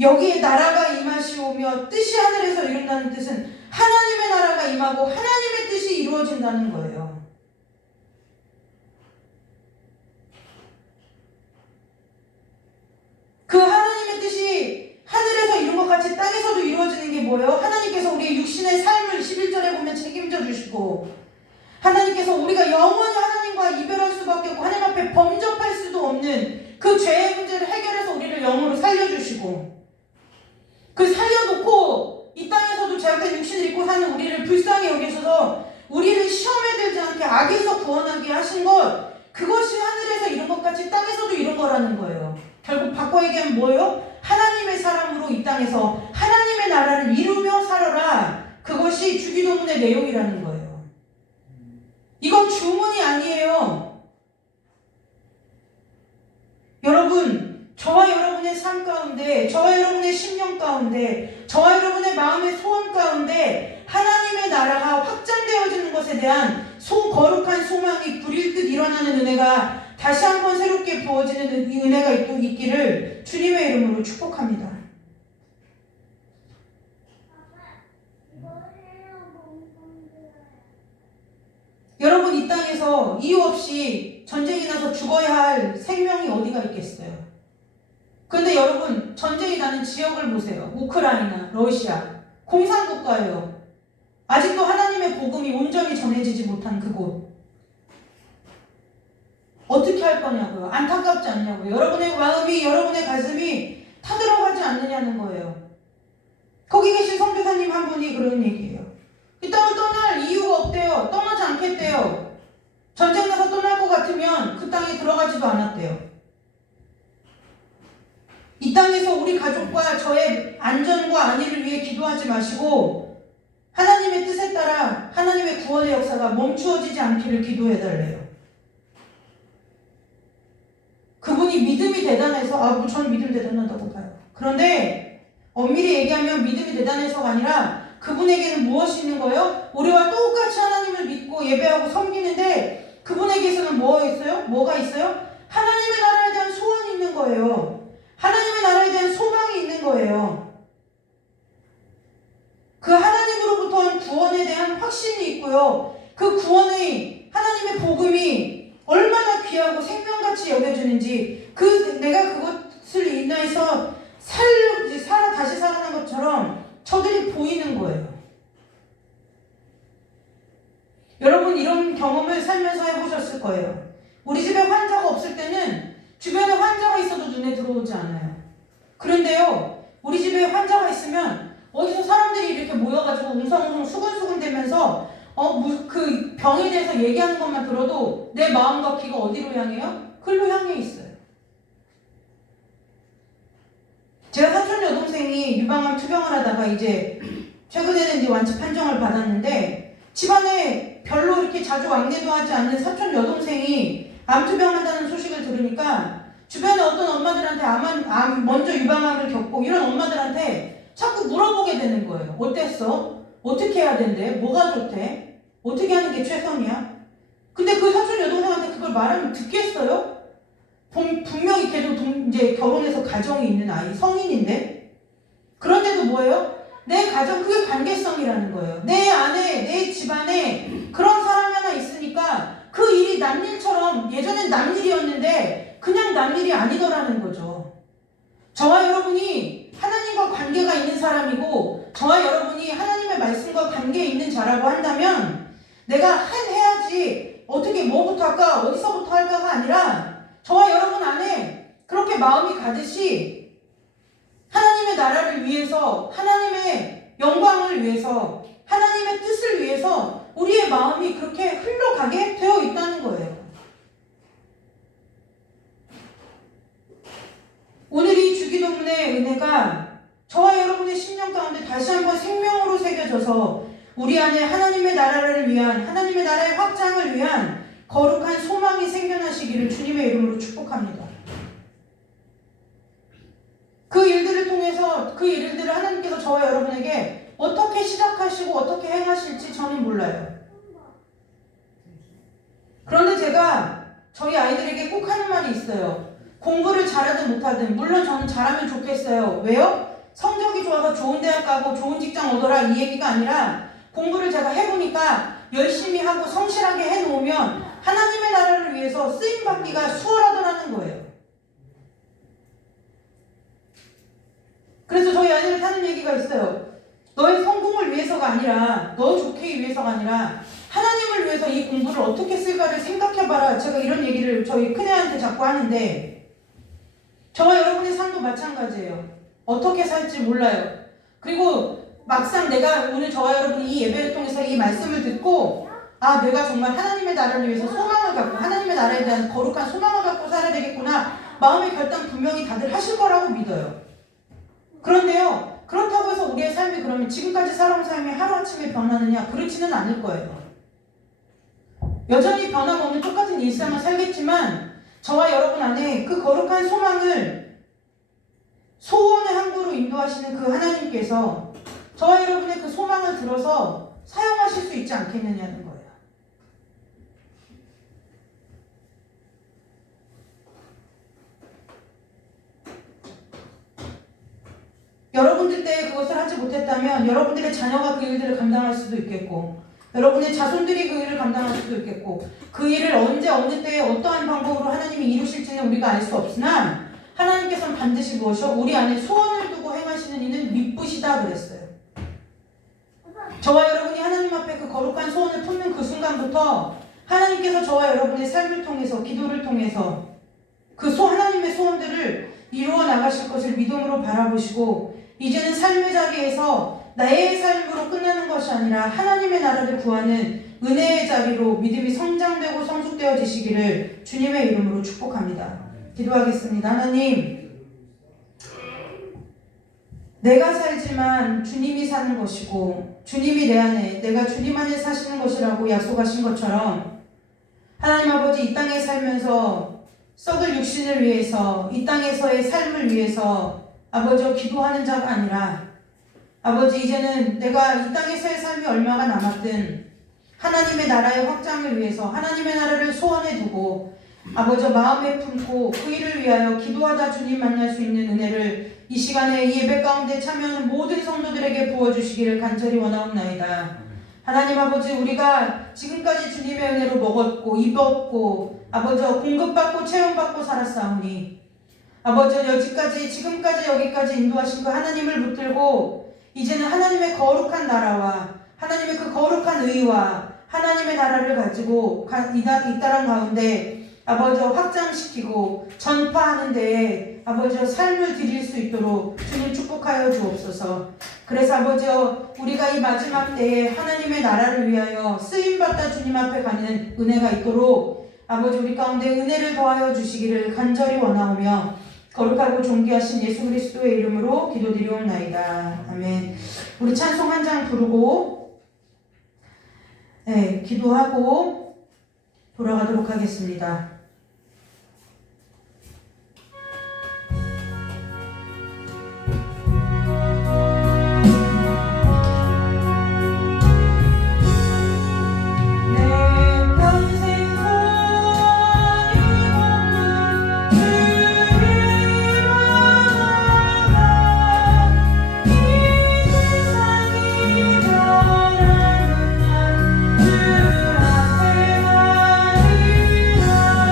여기에 나라가 임하시오며 뜻이 하늘에서 이룬다는 뜻은 하나님의 나라가 임하고 하나님의 뜻이 이루어진다는 거예요. 그 하나님의 뜻이 하늘에서 이룬 것 같이 땅에서도 이루어지는 게 뭐예요? 하나님께서 우리의 육신의 삶을 11절에 보면 책임져 주시고, 하나님께서 우리가 영원히 하나님과 이별할 수밖에 없고 하나님 앞에 범접할 수도 없는 그 죄의 문제를 해결해서 우리를 영으로 살려주시고, 그 살려놓고 이 땅에서도 죄악된 육신을 입고 사는 우리를 불쌍히 여기셔서 우리를 시험에 들지 않게 악에서 구원하게 하신 것, 그것이 하늘에서 이룬 것 같이 땅에서도 이룬 거라는 거예요. 결국 바꿔 얘기하면 뭐예요? 하나님의 사람으로 이 땅에서 하나님의 나라를 이루며 살아라. 그것이 주기도문의 내용이라는 거예요. 이건 주문이 아니에요. 여러분, 저와 여러분의 삶 가운데, 저와 여러분의 심령 가운데, 저와 여러분의 마음의 소원 가운데 하나님의 나라가 확장되어지는 것에 대한 거룩한 소망이 불일 듯 일어나는 은혜가 다시 한번 새롭게 부어지는 이 은혜가 있기를 주님의 이름으로 축복합니다. 여러분, 이 땅에서 이유 없이 전쟁이 나서 죽어야 할 생명이 어디가 있겠어요? 그런데 여러분, 전쟁이 나는 지역을 보세요. 우크라이나, 러시아, 공산국가예요. 아직도 하나님의 복음이 온전히 전해지지 못한 그곳. 어떻게 할 거냐고요? 안타깝지 않냐고요? 여러분의 마음이, 여러분의 가슴이 타들어가지 않느냐는 거예요. 거기 계신 선교사님 한 분이 그런 얘기예요. 이 땅을 떠날 이유가 없대요. 떠나지 않겠대요. 전쟁 나서 떠날 것 같으면 그 땅에 들어가지도 않았대요. 이 땅에서 우리 가족과 저의 안전과 안위를 위해 기도하지 마시고 하나님의 뜻에 따라 하나님의 구원의 역사가 멈추어지지 않기를 기도해달래요. 그분이 믿음이 대단해서, 전 믿음이 대단하다고 봐요. 그런데 엄밀히 얘기하면 믿음이 대단해서가 아니라 그분에게는 무엇이 있는 거예요? 우리와 똑같이 하나님을 믿고 예배하고 섬기는데 그분에게서는 뭐가 있어요? 하나님의 나라에 대한 소원이 있는 거예요. 하나님의 나라에 대한 소망이 있는 거예요. 그 하나님으로부터 온 구원에 대한 확신이 있고요. 그 구원의 하나님의 복음이 얼마나 귀하고 생명같이 여겨지는지, 내가 그것을 인하여서 다시 살아난 것처럼 저들이 보이는 거예요. 여러분, 거예요. 우리 집에 환자가 없을 때는 주변에 환자가 있어도 눈에 들어오지 않아요. 그런데요, 우리 집에 환자가 있으면 어디서 사람들이 이렇게 모여가지고 웅성웅성 수근수근 대면서 그 병에 대해서 얘기하는 것만 들어도 내 마음과 귀가 어디로 향해요? 글로 향해 있어요. 제가 사촌 여동생이 유방암 투병을 하다가 이제 최근에는 이제 완치 판정을 받았는데 집안에 별로 이렇게 자주 왕래도 하지 않는 사촌 여동생이 암 투병한다는 소식을 들으니까 주변에 어떤 엄마들한테 먼저 유방암을 겪고 이런 엄마들한테 자꾸 물어보게 되는 거예요. 어땠어? 어떻게 해야 된대? 뭐가 좋대? 어떻게 하는 게 최선이야? 근데 그 사촌 여동생한테 그걸 말하면 듣겠어요? 분명히 걔도 이제 결혼해서 가정이 있는 아이, 성인인데? 그런데도 뭐예요? 내 가정, 그게 관계성이라는 거예요. 내 안에, 내 집안에 그런 사람이 하나 있으니까 그 일이 남일처럼 예전엔 남일이었는데 그냥 남일이 아니더라는 거죠. 저와 여러분이 하나님과 관계가 있는 사람이고 저와 여러분이 하나님의 말씀과 관계에 있는 자라고 한다면 내가 해야지 어떻게 뭐부터 할까 어디서부터 할까가 아니라 저와 여러분 안에 그렇게 마음이 가듯이 하나님의 나라를 위해서 하나님의 영광을 위해서 하나님의 뜻을 위해서 우리의 마음이 그렇게 흘러가게 되어 있다는 거예요. 오늘 이 주기도문의 은혜가 저와 여러분의 심령 가운데 다시 한번 생명으로 새겨져서 우리 안에 하나님의 나라를 위한 하나님의 나라의 확장을 위한 거룩한 소망이 생겨나시기를 주님의 이름으로 축복합니다. 그 일들을 통해서 그 일들을 하나님께서 저와 여러분에게 어떻게 시작하시고 어떻게 행하실지 저는 몰라요. 그런데 제가 저희 아이들에게 꼭 하는 말이 있어요. 공부를 잘하든 못하든 물론 저는 잘하면 좋겠어요. 왜요? 성적이 좋아서 좋은 대학 가고 좋은 직장 얻어라 이 얘기가 아니라 공부를 제가 해보니까 열심히 하고 성실하게 해놓으면 하나님의 나라를 위해서 쓰임받기가 수월하더라는 거예요. 그래서 저희 아이들한테 하는 얘기가 있어요. 너의 성공을 위해서가 아니라 너 좋게 위해서가 아니라 하나님을 위해서 이 공부를 어떻게 쓸까를 생각해봐라. 제가 이런 얘기를 저희 큰애한테 자꾸 하는데 저와 여러분의 삶도 마찬가지예요. 어떻게 살지 몰라요. 그리고 막상 내가 오늘 저와 여러분이 이 예배를 통해서 이 말씀을 듣고 내가 정말 하나님의 나라를 위해서 소망을 갖고 하나님의 나라에 대한 거룩한 소망을 갖고 살아야 되겠구나. 마음의 결단 분명히 다들 하실 거라고 믿어요. 그런데요. 그렇다고 해서 우리의 삶이 그러면 지금까지 살아온 삶이 하루아침에 변하느냐? 그렇지는 않을 거예요. 여전히 변함없는 똑같은 일상을 살겠지만 저와 여러분 안에 그 거룩한 소망을 소원의 항구로 인도하시는 그 하나님께서 저와 여러분의 그 소망을 들어서 사용하실 수 있지 않겠느냐는 거예요. 여러분들 때에 그것을 하지 못했다면 여러분들의 자녀가 그 일들을 감당할 수도 있겠고 여러분의 자손들이 그 일을 감당할 수도 있겠고 그 일을 언제 어느 때에 어떠한 방법으로 하나님이 이루실지는 우리가 알 수 없으나 하나님께서는 반드시 무엇이요? 우리 안에 소원을 두고 행하시는 이는 미쁘시다 그랬어요. 저와 여러분이 하나님 앞에 그 거룩한 소원을 품는 그 순간부터 하나님께서 저와 여러분의 삶을 통해서 기도를 통해서 그 하나님의 소원들을 이루어 나가실 것을 믿음으로 바라보시고 이제는 삶의 자리에서 나의 삶으로 끝나는 것이 아니라 하나님의 나라를 구하는 은혜의 자리로 믿음이 성장되고 성숙되어지시기를 주님의 이름으로 축복합니다. 기도하겠습니다. 하나님, 내가 살지만 주님이 사는 것이고 주님이 내 안에 내가 주님 안에 사시는 것이라고 약속하신 것처럼 하나님 아버지 이 땅에 살면서 썩을 육신을 위해서 이 땅에서의 삶을 위해서 아버지 기도하는 자가 아니라 아버지 이제는 내가 이 땅에서의 삶이 얼마가 남았든 하나님의 나라의 확장을 위해서 하나님의 나라를 소원해 두고 아버지 마음에 품고 그 일을 위하여 기도하다 주님 만날 수 있는 은혜를 이 시간에 이 예배 가운데 참여하는 모든 성도들에게 부어주시기를 간절히 원하옵나이다. 하나님 아버지 우리가 지금까지 주님의 은혜로 먹었고 입었고 아버지 공급받고 체험받고 살았사오니 아버지 여기까지 지금까지 여기까지 인도하신 그 하나님을 붙들고 이제는 하나님의 거룩한 나라와 하나님의 그 거룩한 의와 하나님의 나라를 가지고 이 땅 가운데 아버지와 확장시키고 전파하는 데에 아버지와 삶을 드릴 수 있도록 주님 축복하여 주옵소서. 그래서 아버지와 우리가 이 마지막 때에 하나님의 나라를 위하여 쓰임받다 주님 앞에 가는 은혜가 있도록 아버지 우리 가운데 은혜를 더하여 주시기를 간절히 원하오며 거룩하고 존귀하신 예수 그리스도의 이름으로 기도드리옵나이다. 아멘. 우리 찬송 한 장 부르고 기도하고 돌아가도록 하겠습니다. 주 앞에 가리라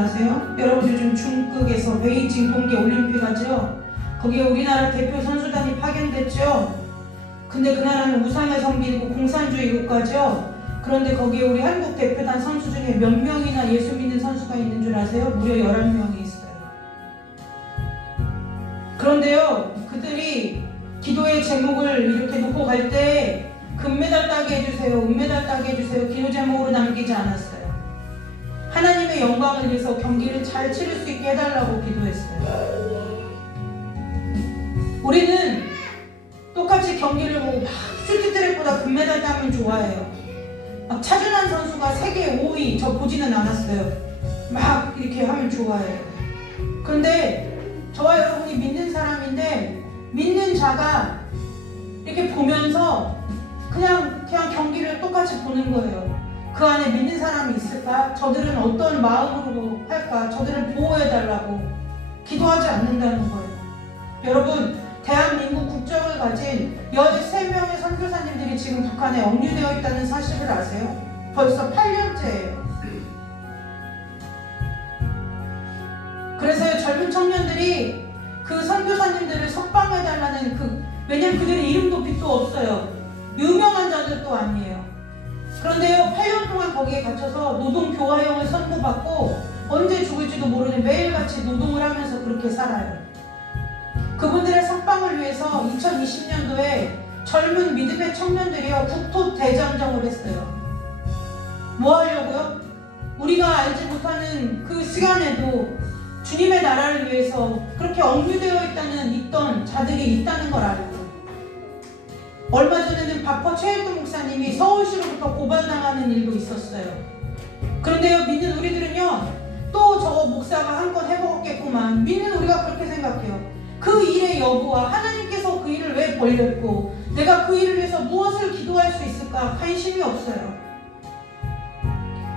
아세요? 여러분 요즘 중국에서 베이징 동계 올림픽 하죠? 거기에 우리나라 대표 선수단이 파견됐죠? 근데 그 나라는 우상을 섬기고 공산주의 국가죠? 그런데 거기에 우리 한국 대표단 선수 중에 몇 명이나 예수 믿는 선수가 있는 줄 아세요? 무려 11명이 있어요. 그런데요, 그들이 기도의 제목을 이렇게 놓고 갈 때 금메달 따게 해주세요, 은메달 따게 해주세요 기도 제목으로 남기지 않았어요. 하나님의 영광을 위해서 경기를 잘 치를 수 있게 해달라고 기도했어요. 우리는 똑같이 경기를 보고 막 슈트트랙보다 금메달 따면 좋아해요. 막 차준환 선수가 세계 5위 저 보지는 않았어요. 막 이렇게 하면 좋아해요. 그런데 저와 여러분이 믿는 사람인데 믿는 자가 이렇게 보면서 그냥 경기를 똑같이 보는 거예요. 그 안에 믿는 사람이 있을까? 저들은 어떤 마음으로 할까? 저들을 보호해달라고 기도하지 않는다는 거예요. 여러분, 대한민국 국적을 가진 13명의 선교사님들이 지금 북한에 억류되어 있다는 사실을 아세요? 벌써 8년째예요. 그래서 젊은 청년들이 그 선교사님들을 석방해달라는 왜냐면 그들의 이름도 빛도 없어요. 유명한 자들도 아니에요. 그런데요, 8년 동안 거기에 갇혀서 노동교화형을 선고받고 언제 죽을지도 모르는 매일같이 노동을 하면서 그렇게 살아요. 그분들의 석방을 위해서 2020년도에 젊은 믿음의 청년들이요, 국토 대장정을 했어요. 뭐 하려고요? 우리가 알지 못하는 그 시간에도 주님의 나라를 위해서 그렇게 억류되어 있던 자들이 있다는 걸 알고, 얼마 전에는 바퍼 최일도 목사님이 서울시로부터 고발당하는 일도 있었어요. 그런데요, 믿는 우리들은요, 또 저거 목사가 한 건 해먹었겠구만. 믿는 우리가 그렇게 생각해요. 그 일의 여부와 하나님께서 그 일을 왜 벌렸고 내가 그 일을 위해서 무엇을 기도할 수 있을까 관심이 없어요.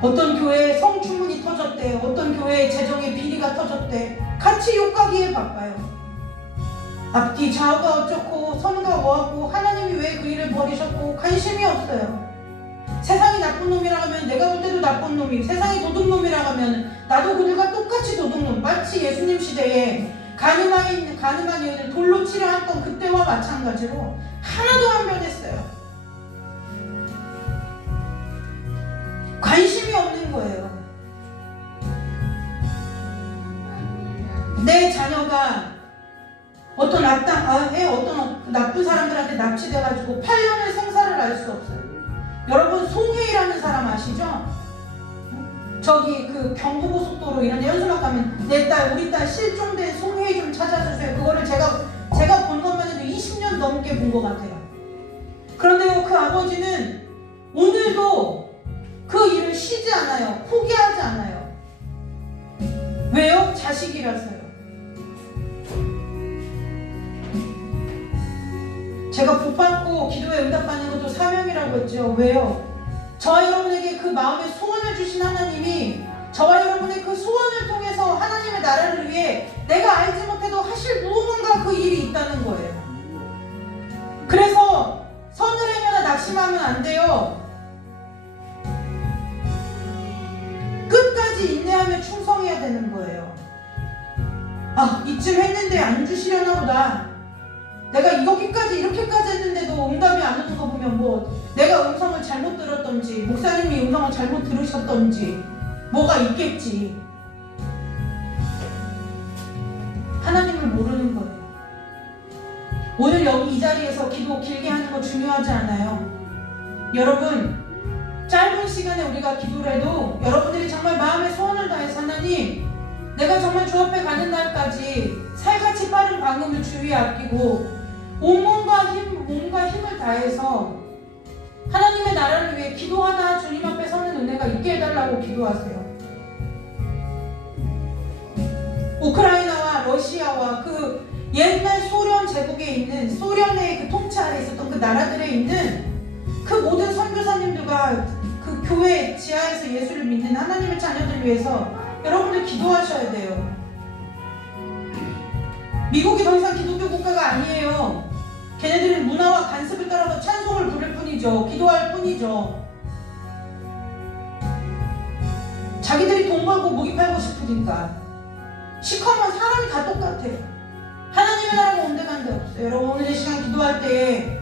어떤 교회에 성추문이 터졌대, 어떤 교회에 재정의 비리가 터졌대, 같이 욕하기에 바빠요. 앞뒤 좌우가 어쩌고 선과 뭐하고 하나님이 왜 그 일을 버리셨고 관심이 없어요. 세상이 나쁜 놈이라 하면 내가 볼 때도 나쁜 놈이, 세상이 도둑놈이라 하면 나도 그들과 똑같이 도둑놈. 마치 예수님 시대에 가늠한 여인을 돌로 치려 했던 그때와 마찬가지로 하나도 안 변했어요. 관심이 없는 거예요. 내 자녀가 어떤 나쁜 사람들한테 납치돼가지고 8년을 생사를 알 수 없어요. 여러분, 송혜이라는 사람 아시죠? 저기 그 경부고속도로 이런 데 연수막 가면 우리 딸 실종된 송혜이 좀 찾아주세요. 그거를 제가 본 것만 해도 20년 넘게 본 것 같아요. 그런데요, 그 아버지는 오늘도 그 일을 쉬지 않아요. 포기하지 않아요. 왜요? 자식이라서요. 제가 복받고 기도에 응답받는 것도 사명이라고 했죠. 왜요? 저와 여러분에게 그 마음의 소원을 주신 하나님이 저와 여러분의 그 소원을 통해서 하나님의 나라를 위해 내가 알지 못해도 하실 무언가 그 일이 있다는 거예요. 그래서 선을 행하나 낙심하면 안 돼요. 끝까지 인내하며 충성해야 되는 거예요. 이쯤 했는데 안 주시려나 보다. 내가 이렇게까지 했는데도 응답이 안 오는 거 보면 내가 음성을 잘못 들었던지, 목사님이 음성을 잘못 들으셨던지 뭐가 있겠지. 하나님을 모르는 거예요. 오늘 여기 이 자리에서 기도 길게 하는 거 중요하지 않아요. 여러분, 짧은 시간에 우리가 기도를 해도 여러분들이 정말 마음의 소원을 다해서 하나님, 내가 정말 주 앞에 가는 날까지 살같이 빠른 방음을 주위에 아끼고 몸과 힘을 다해서 하나님의 나라를 위해 기도하다 주님 앞에 서는 은혜가 있게 해달라고 기도하세요. 우크라이나와 러시아와 그 옛날 소련 제국에 있는, 소련의 그 통치 아래 있었던 그 나라들에 있는 그 모든 선교사님들과 그 교회 지하에서 예수를 믿는 하나님의 자녀들 위해서 여러분들 기도하셔야 돼요. 미국이 더 이상 기독교 국가가 아니에요. 걔네들은 문화와 관습을 따라서 찬송을 부를 뿐이죠. 기도할 뿐이죠. 자기들이 돈 벌고 무기 팔고 싶으니까. 시커먼 사람이 다 똑같아. 하나님의 나라가 온데간데 없어요. 여러분 오늘 이 시간 기도할 때에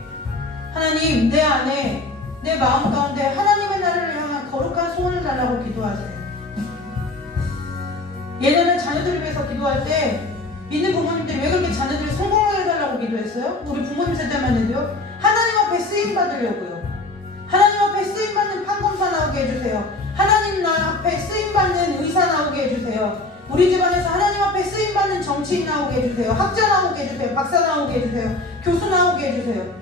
하나님 내 안에 내 마음 가운데 하나님의 나라를 향한 거룩한 소원을 달라고 기도하세요. 예전에 자녀들을 위해서 기도할 때 믿는 부모님들이 왜 그렇게 자녀들이 성공하게 해달라고 기도했어요? 우리 부모님 세대만 해도요. 하나님 앞에 쓰임 받으려고요. 하나님 앞에 쓰임 받는 판검사 나오게 해주세요. 하나님 앞에 쓰임 받는 의사 나오게 해주세요. 우리 집안에서 하나님 앞에 쓰임 받는 정치인 나오게 해주세요. 학자 나오게 해주세요. 박사 나오게 해주세요. 교수 나오게 해주세요.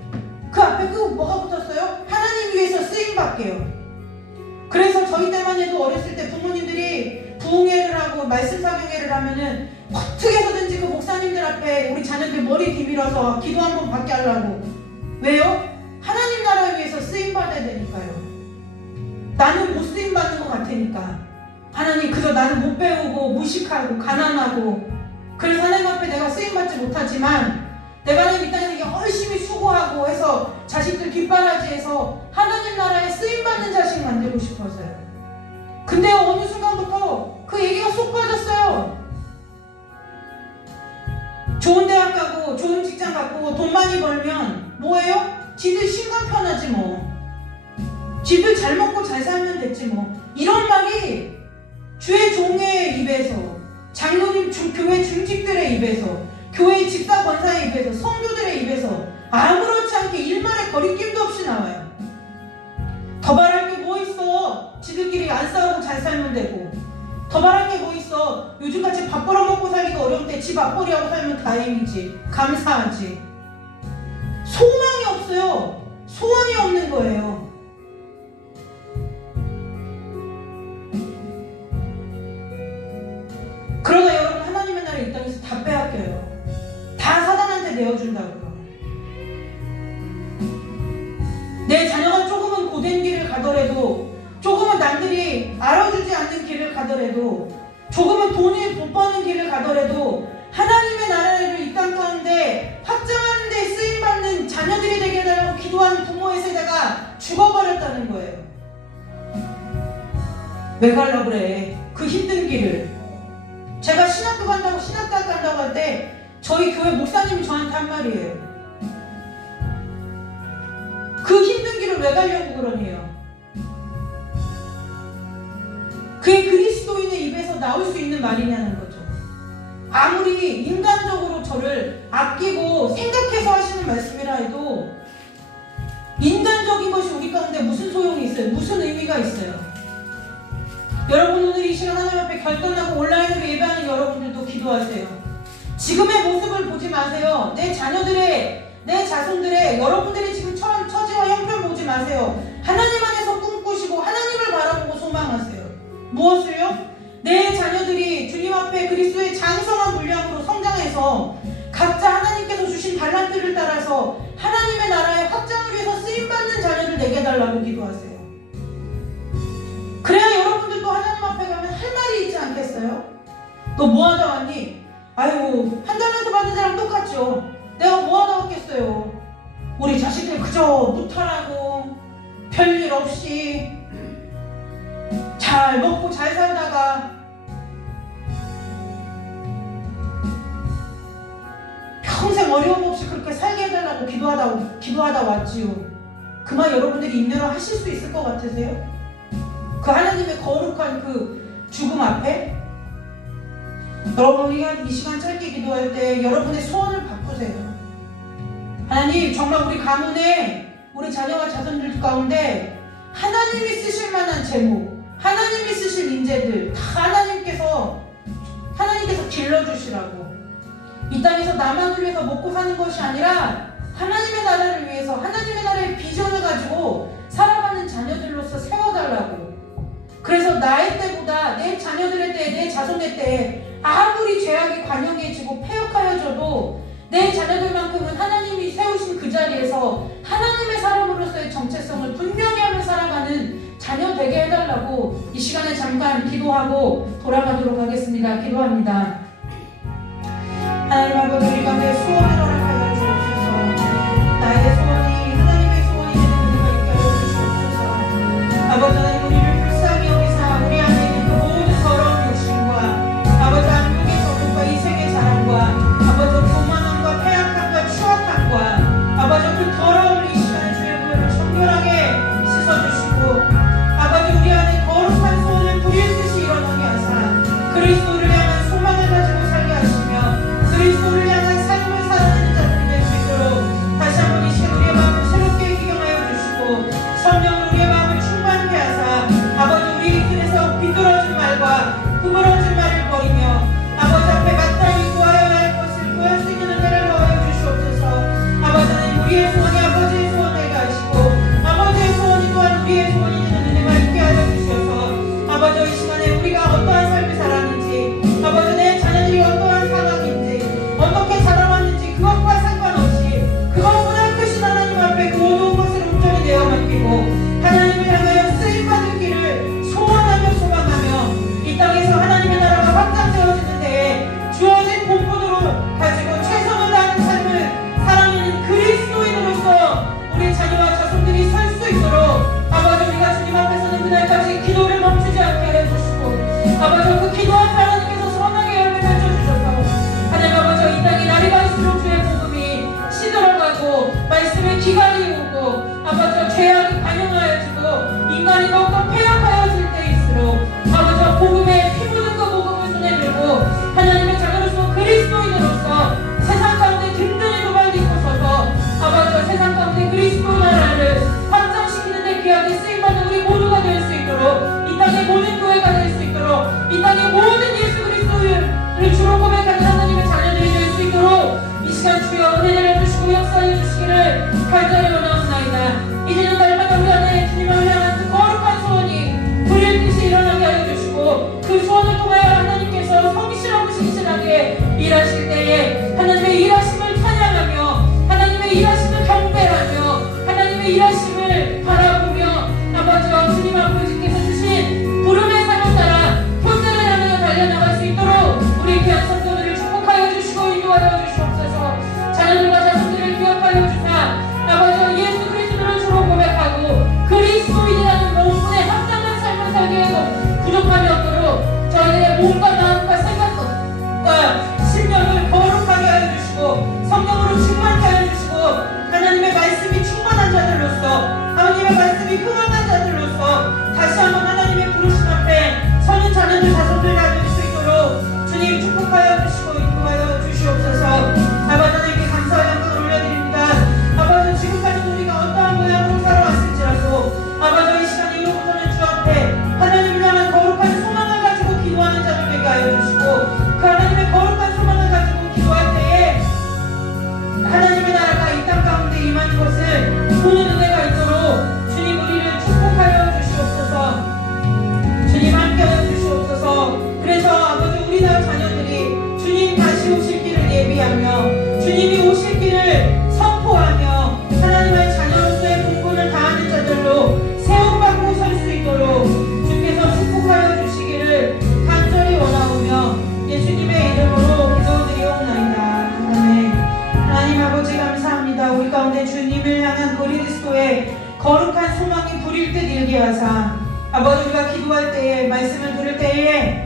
그 앞에 그 뭐가 붙었어요? 하나님 위해서 쓰임 받게요. 그래서 저희 때만 해도 어렸을 때 부모님들이 부흥회를 하고 말씀 사경회를 하면은 어떻게 해서든지 그 목사님들 앞에 우리 자녀들 머리 뒤밀어서 기도 한번 받게 하려고. 왜요? 하나님 나라를 위해서 쓰임 받아야 되니까요. 나는 못 쓰임 받는 것 같으니까. 하나님 그저 나는 못 배우고 무식하고 가난하고 그래서 하나님 앞에 내가 쓰임 받지 못하지만 내가 하나님 이 땅에서 열심히 수고하고 해서 자식들 뒷바라지해서 하나님 나라에 쓰임 받는 자식 만들고 싶어서요. 근데 어느 순간부터 그 얘기가 쏙 빠졌어요. 좋은 대학 가고 좋은 직장 갖고 돈 많이 벌면 뭐예요? 지들 심간 편하지 뭐. 지들 잘 먹고 잘 살면 됐지 뭐. 이런 말이 주의 종의 입에서, 장로님 교회 중직들의 입에서, 교회 집사 권사의 입에서, 성도들의 입에서 아무렇지 않게 일말의 거리낌도 없이 나와요. 더 바랄 게 뭐 있어? 지들끼리 안 싸우고 잘 살면 되고. 더 바랄 게 뭐 있어? 요즘같이 밥 벌어먹고 살기가 어려울 때 집 앞벌이하고 살면 다행이지. 감사하지. 소망이 없어요. 소원이 없는 거예요. 그러나 여러분 하나님의 나라 이 땅에서 다 빼앗겨요. 다 사단한테 내어준다고요. 내 자녀가 조금은 고된 길을 가더라도, 조금은 남들이 알아주지 않는 길을 가더라도, 조금은 돈을 못 버는 길을 가더라도 하나님의 나라를 이 땅 가운데 확장하는 데 쓰임받는 자녀들이 되게 해달라고 기도하는 부모의 세대가 죽어버렸다는 거예요. 왜 가려고 그래? 그 힘든 길을. 제가 신학교 간다고 신학대학 간다고 할 때 저희 교회 목사님이 저한테 한 말이에요. 그 힘든 길을 왜 가려고 그러네요. 그게 그리스도인의 입에서 나올 수 있는 말이냐는 거죠. 아무리 인간적으로 저를 아끼고 생각해서 하시는 말씀이라 해도 인간적인 것이 우리 가운데 무슨 소용이 있어요? 무슨 의미가 있어요? 여러분 오늘 이 시간 하나님 앞에 결단하고 온라인으로 예배하는 여러분들도 기도하세요. 지금의 모습을 보지 마세요. 내 자녀들의, 내 자손들의, 여러분들이 지금 처지와 형편 보지 마세요. 하나님 안에서 꿈꾸시고 하나님을 바라보고 소망하세요. 무엇을요? 내 자녀들이 주님 앞에 그리스도의 장성한 분량으로 성장해서 각자 하나님께서 주신 달란트를 따라서 하나님의 나라의 확장을 위해서 쓰임받는 자녀를 내게 해달라고 기도하세요. 그래야 여러분들도 하나님 앞에 가면 할 말이 있지 않겠어요? 너 뭐하다 왔니? 아이고 한 달란트 받은 사람 똑같죠. 내가 뭐하다 왔겠어요. 우리 자식들 그저 무탈하고 별일 없이 잘 먹고 잘 살다가 평생 어려움 없이 그렇게 살게 해달라고 기도하다 왔지요. 그만 여러분들이 인내로 하실 수 있을 것 같으세요? 그 하나님의 거룩한 그 죽음 앞에 여러분이 이 시간 짧게 기도할 때 여러분의 소원을 바꾸세요. 하나님 정말 우리 가문에 우리 자녀와 자손들 가운데 하나님이 쓰실 만한 제목, 하나님이 쓰실 인재들 다 하나님께서 길러주시라고. 이 땅에서 나만을 위해서 먹고 사는 것이 아니라 하나님의 나라를 위해서 하나님의 나라의 비전을 가지고 살아가는 자녀들로서 세워달라고. 그래서 나의 때보다 내 자녀들의 때, 내 자손의 때에 아무리 죄악이 관영해지고 폐역하여져도 내 자녀들만큼은 하나님이 세우신 그 자리에서 하나님의 사람으로서의 정체성을 분명히 하며 살아가는 자녀 되게 해달라고 이 시간에 잠깐 기도하고 돌아가도록 하겠습니다. 기도합니다. 하나님 아버지, 우리 가운데 소원을 허락하여 주옵소서. 나의 소원이 하나님의 소원이 되는 은혜가 있게 하여 주시옵소서. 아버지 하나님, 우리를 불쌍히 여기사 우리 안에 있는 그 모든 확장되어지는 데에 주어진 본분으로 가지고 최선을 다하는 삶을 살아내는 그리스도인으로서 우리 자녀와 자손들이 설 수 있도록 아버지 우리가 주님 앞에서는 그날까지 기도를 멈추지 않게 해주시고 아버지 그 기도한 하나님께서 선하게 열매 맺어주셔서 하나님 아버지 이 땅이 날이 갈수록 주의 복음이 시들어가고 말씀의 기간이 오고 아버지 죄악이 반영하여지고 인간이 더욱더 폐역하여질 때일수록 아버지 복음에 피 묻은 그 복음을 손에 들고 하나님의 자녀로서 그리스도인으로서 세상 가운데 든든히 도발딛고 서서 아버지 세상 가운데 그리스도 나라를 확장시키는 데 귀하게 쓰임받는 우리 모두가 될 수 있도록 이 땅의 모든 교회가 될 수 있도록 이 땅의 모든 예수 그리스도를 주로 고백하는 하나님의 자녀들이 될 수 있도록 이 시간 주여 은혜를 주시고 역사해 주시기를 간절히 원하옵나이다. 이제는 날마다 우리 안에 주님을 향한 그 거룩한 소원이 불일 듯이 일어나게 하여 주시고 그 소원을 통하여 하나님께서 성실하고 신실하게 일하실 때에 하나님의 일하심을 찬양하며 하나님의 일하심을 경배하며 하나님의 일하심을 바라보며 아버지와 주님 아버지께서 주신 부름의 삶을 따라 현장을 향하여 달려나갈 수 있도록 우리 귀한 성도들을 축복하여 주시고 인도하여 주시옵소서. 자녀들과 자손들을 기억하여 주사 아버지와 예수 그리스도를 주로 고백하고 그리스도인이라는 몸분에 합당한 삶을 살게 하고 부족함이 없도록 저희들의 몸과 마음과 생각과 심령을 거룩하게 하여 주시고 성령으로 충만케 하여 주시고 하나님의 말씀이 충만한 자들로서 하나님의 말씀이 흥황한 자들로서 다시 한번 하나님의 부르심 앞에 서는 자녀들 자손들 나눌 수 있도록 주님 축복하여 주시고 인도하여 주시옵소서. 아버지 하나님께 감사와 영광을 올려드립니다. 아버지 지금까지 우리가 어떠한 모양으로 살아왔을지라도 아버지 이 시간 이후로부터는 주 앞에 하나님을 향한 거룩한 소망을 가지고 기도하는 자들 되게 하여 주시고 그 하나님의 거룩한 소망을 가지고 기도할 때에 하나님의 나라가 이 땅 가운데 임하는 것을 보는 은혜가 있도록 주님 우리를 축복하여 주시옵소서. 주님 함께하여 주시옵소서. 그래서 아버지 우리나라 자녀들이 주님 다시 오실 길을 예비하며 주님이 오실 길을 선포하며 하나님의 자녀로서의 본분을 다하는 자들로 세움받고 설 수 있도록 주께서 축복하여 주시기를 간절히 원하오며 예수님의 이름으로 기도드리옵나이다. 아멘. 하나님 아버지 감사합니다. 우리 가운데 주님을 향한 그리스도의 거룩한 소망이 불일 듯 일게 하사 아버지 우리가 기도할 때에 말씀을 들을 때에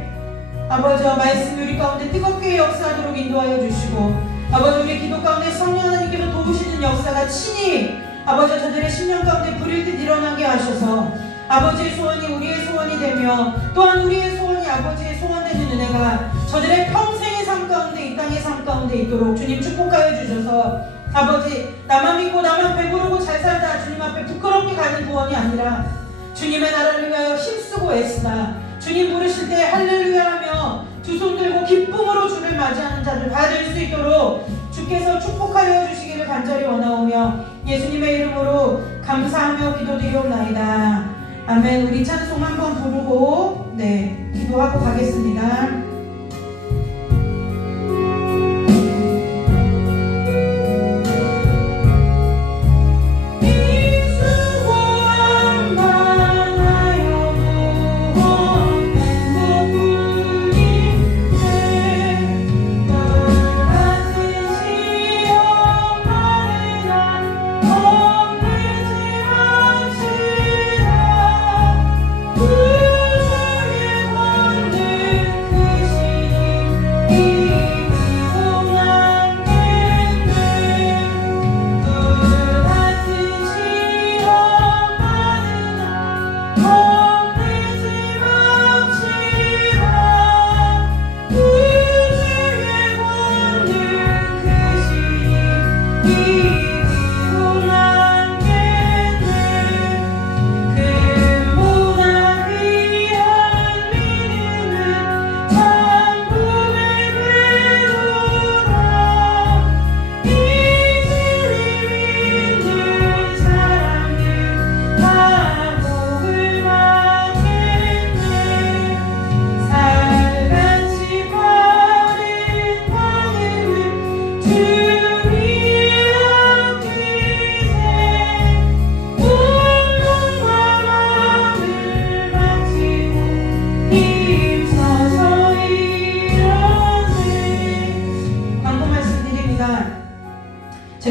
아버지 말씀이 우리 가운데 뜨겁게 역사하도록 인도하여 주시고 아버지 우리 기도 가운데 성령 하나님께서 도우시는 역사가 친히 아버지 저들의 심령 가운데 불일 듯 일어나게 하셔서 아버지의 소원이 우리의 소원이 되며 또한 우리의 소원이 아버지의 소원되는 은혜가 저들의 평생의 삶 가운데 이 땅의 삶 가운데 있도록 주님 축복하여 주셔서 아버지 나만 믿고 나만 배부르고 잘 살다 주님 앞에 부끄럽게 가는 구원이 아니라 주님의 나라를 위하여 힘쓰고 애쓰다 주님 부르실 때 할렐루야 하며 두 손 들고 기쁨으로 주를 맞이하는 자들 다 될 수 있도록 주께서 축복하여 주시기를 간절히 원하오며 예수님의 이름으로 감사하며 기도드리옵나이다. 아멘. 우리 찬송 한번 부르고 기도하고 가겠습니다. 그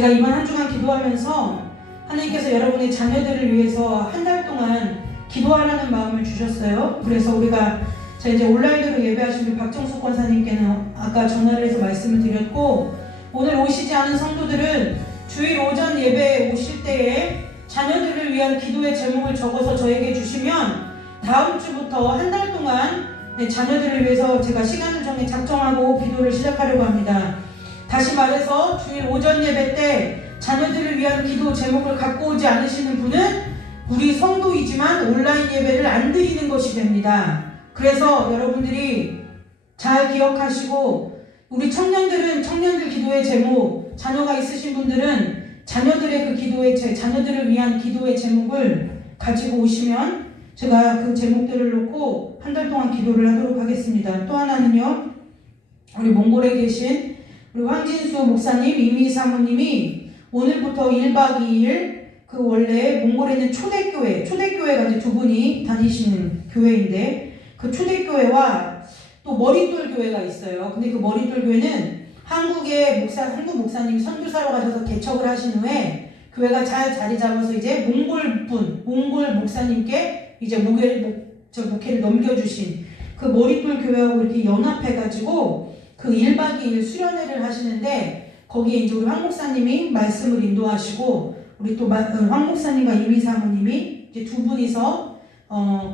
제가 이번 한 주간 기도하면서 하나님께서 여러분의 자녀들을 위해서 한 달 동안 기도하라는 마음을 주셨어요. 그래서 우리가 자 이제 온라인으로 예배하신 우리 박정숙 권사님께는 아까 전화를 해서 말씀을 드렸고, 오늘 오시지 않은 성도들은 주일 오전 예배에 오실 때에 자녀들을 위한 기도의 제목을 적어서 저에게 주시면 다음 주부터 한 달 동안 자녀들을 위해서 제가 시간을 정해 작정하고 기도를 시작하려고 합니다. 다시 말해서 주일 오전 예배 때 자녀들을 위한 기도 제목을 갖고 오지 않으시는 분은 우리 성도이지만 온라인 예배를 안 드리는 것이 됩니다. 그래서 여러분들이 잘 기억하시고, 우리 청년들은 청년들 기도의 제목, 자녀가 있으신 분들은 자녀들의 그 자녀들을 위한 기도의 제목을 가지고 오시면 제가 그 제목들을 놓고 한 달 동안 기도를 하도록 하겠습니다. 또 하나는요, 우리 몽골에 계신 우리 황진수 목사님, 이미 사모님이 오늘부터 1박 2일 그 원래 몽골에 있는 초대교회가 이제 두 분이 다니시는 교회인데, 그 초대교회와 또 머릿돌 교회가 있어요. 근데 그 머릿돌 교회는 한국 목사님이 선교사로 가셔서 개척을 하신 후에 교회가 잘 자리 잡아서 이제 몽골 목사님께 이제 목회를 넘겨주신 그 머릿돌 교회하고 이렇게 연합해가지고 그 1박 2일 수련회를 하시는데, 거기에 이제 우리 황 목사님이 말씀을 인도하시고, 우리 또 황 목사님과 이미 사모님이 이제 두 분이서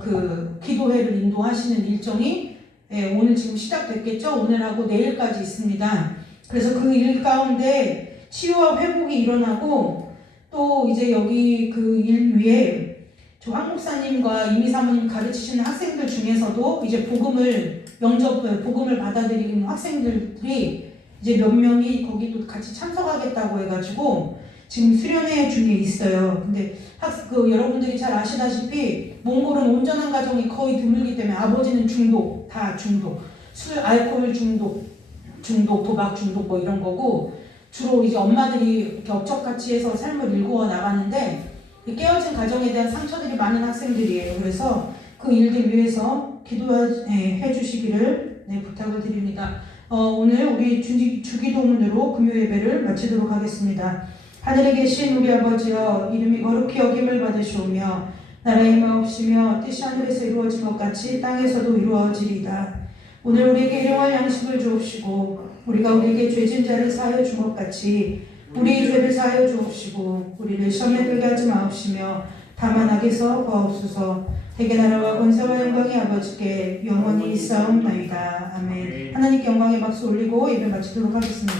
그 기도회를 인도하시는 일정이 오늘 지금 시작됐겠죠? 오늘하고 내일까지 있습니다. 그래서 그 일 가운데 치유와 회복이 일어나고, 또 이제 여기 그 일 위에 저 황 목사님과 이미 사모님 가르치시는 학생들 중에서도 이제 복음을 받아들이는 학생들이 이제 몇 명이 거기 또 같이 참석하겠다고 해가지고 지금 수련회 중에 있어요. 근데 여러분들이 잘 아시다시피 몽골은 온전한 가정이 거의 드물기 때문에 아버지는 다 중독, 술, 알코올 중독, 도박 중독 뭐 이런 거고, 주로 이제 엄마들이 이렇게 억척같이 해서 삶을 일구어 나가는데 깨어진 가정에 대한 상처들이 많은 학생들이에요. 그래서 그 일들 위해서 기도해 주시기를 부탁을 드립니다. 오늘 우리 주기도문으로 금요 예배를 마치도록 하겠습니다. 하늘에 계신 우리 아버지여, 이름이 거룩히 여김을 받으시오며 나라의 마옵시며 뜻이 하늘에서 이루어진 것 같이 땅에서도 이루어지리이다. 오늘 우리에게 일용할 양식을 주옵시고, 우리가 우리에게 죄진 자를 사하여 준 것 같이 우리의 죄를 사하여 주옵시고, 우리를 시험에 들게 하지 마옵시며 다만 악에서 구하옵소서. 대개 나라와 권세와 영광이 아버지께 영원히 있사옵나이다. 아멘. 하나님께 영광의 박수 올리고 예배 마치도록 하겠습니다.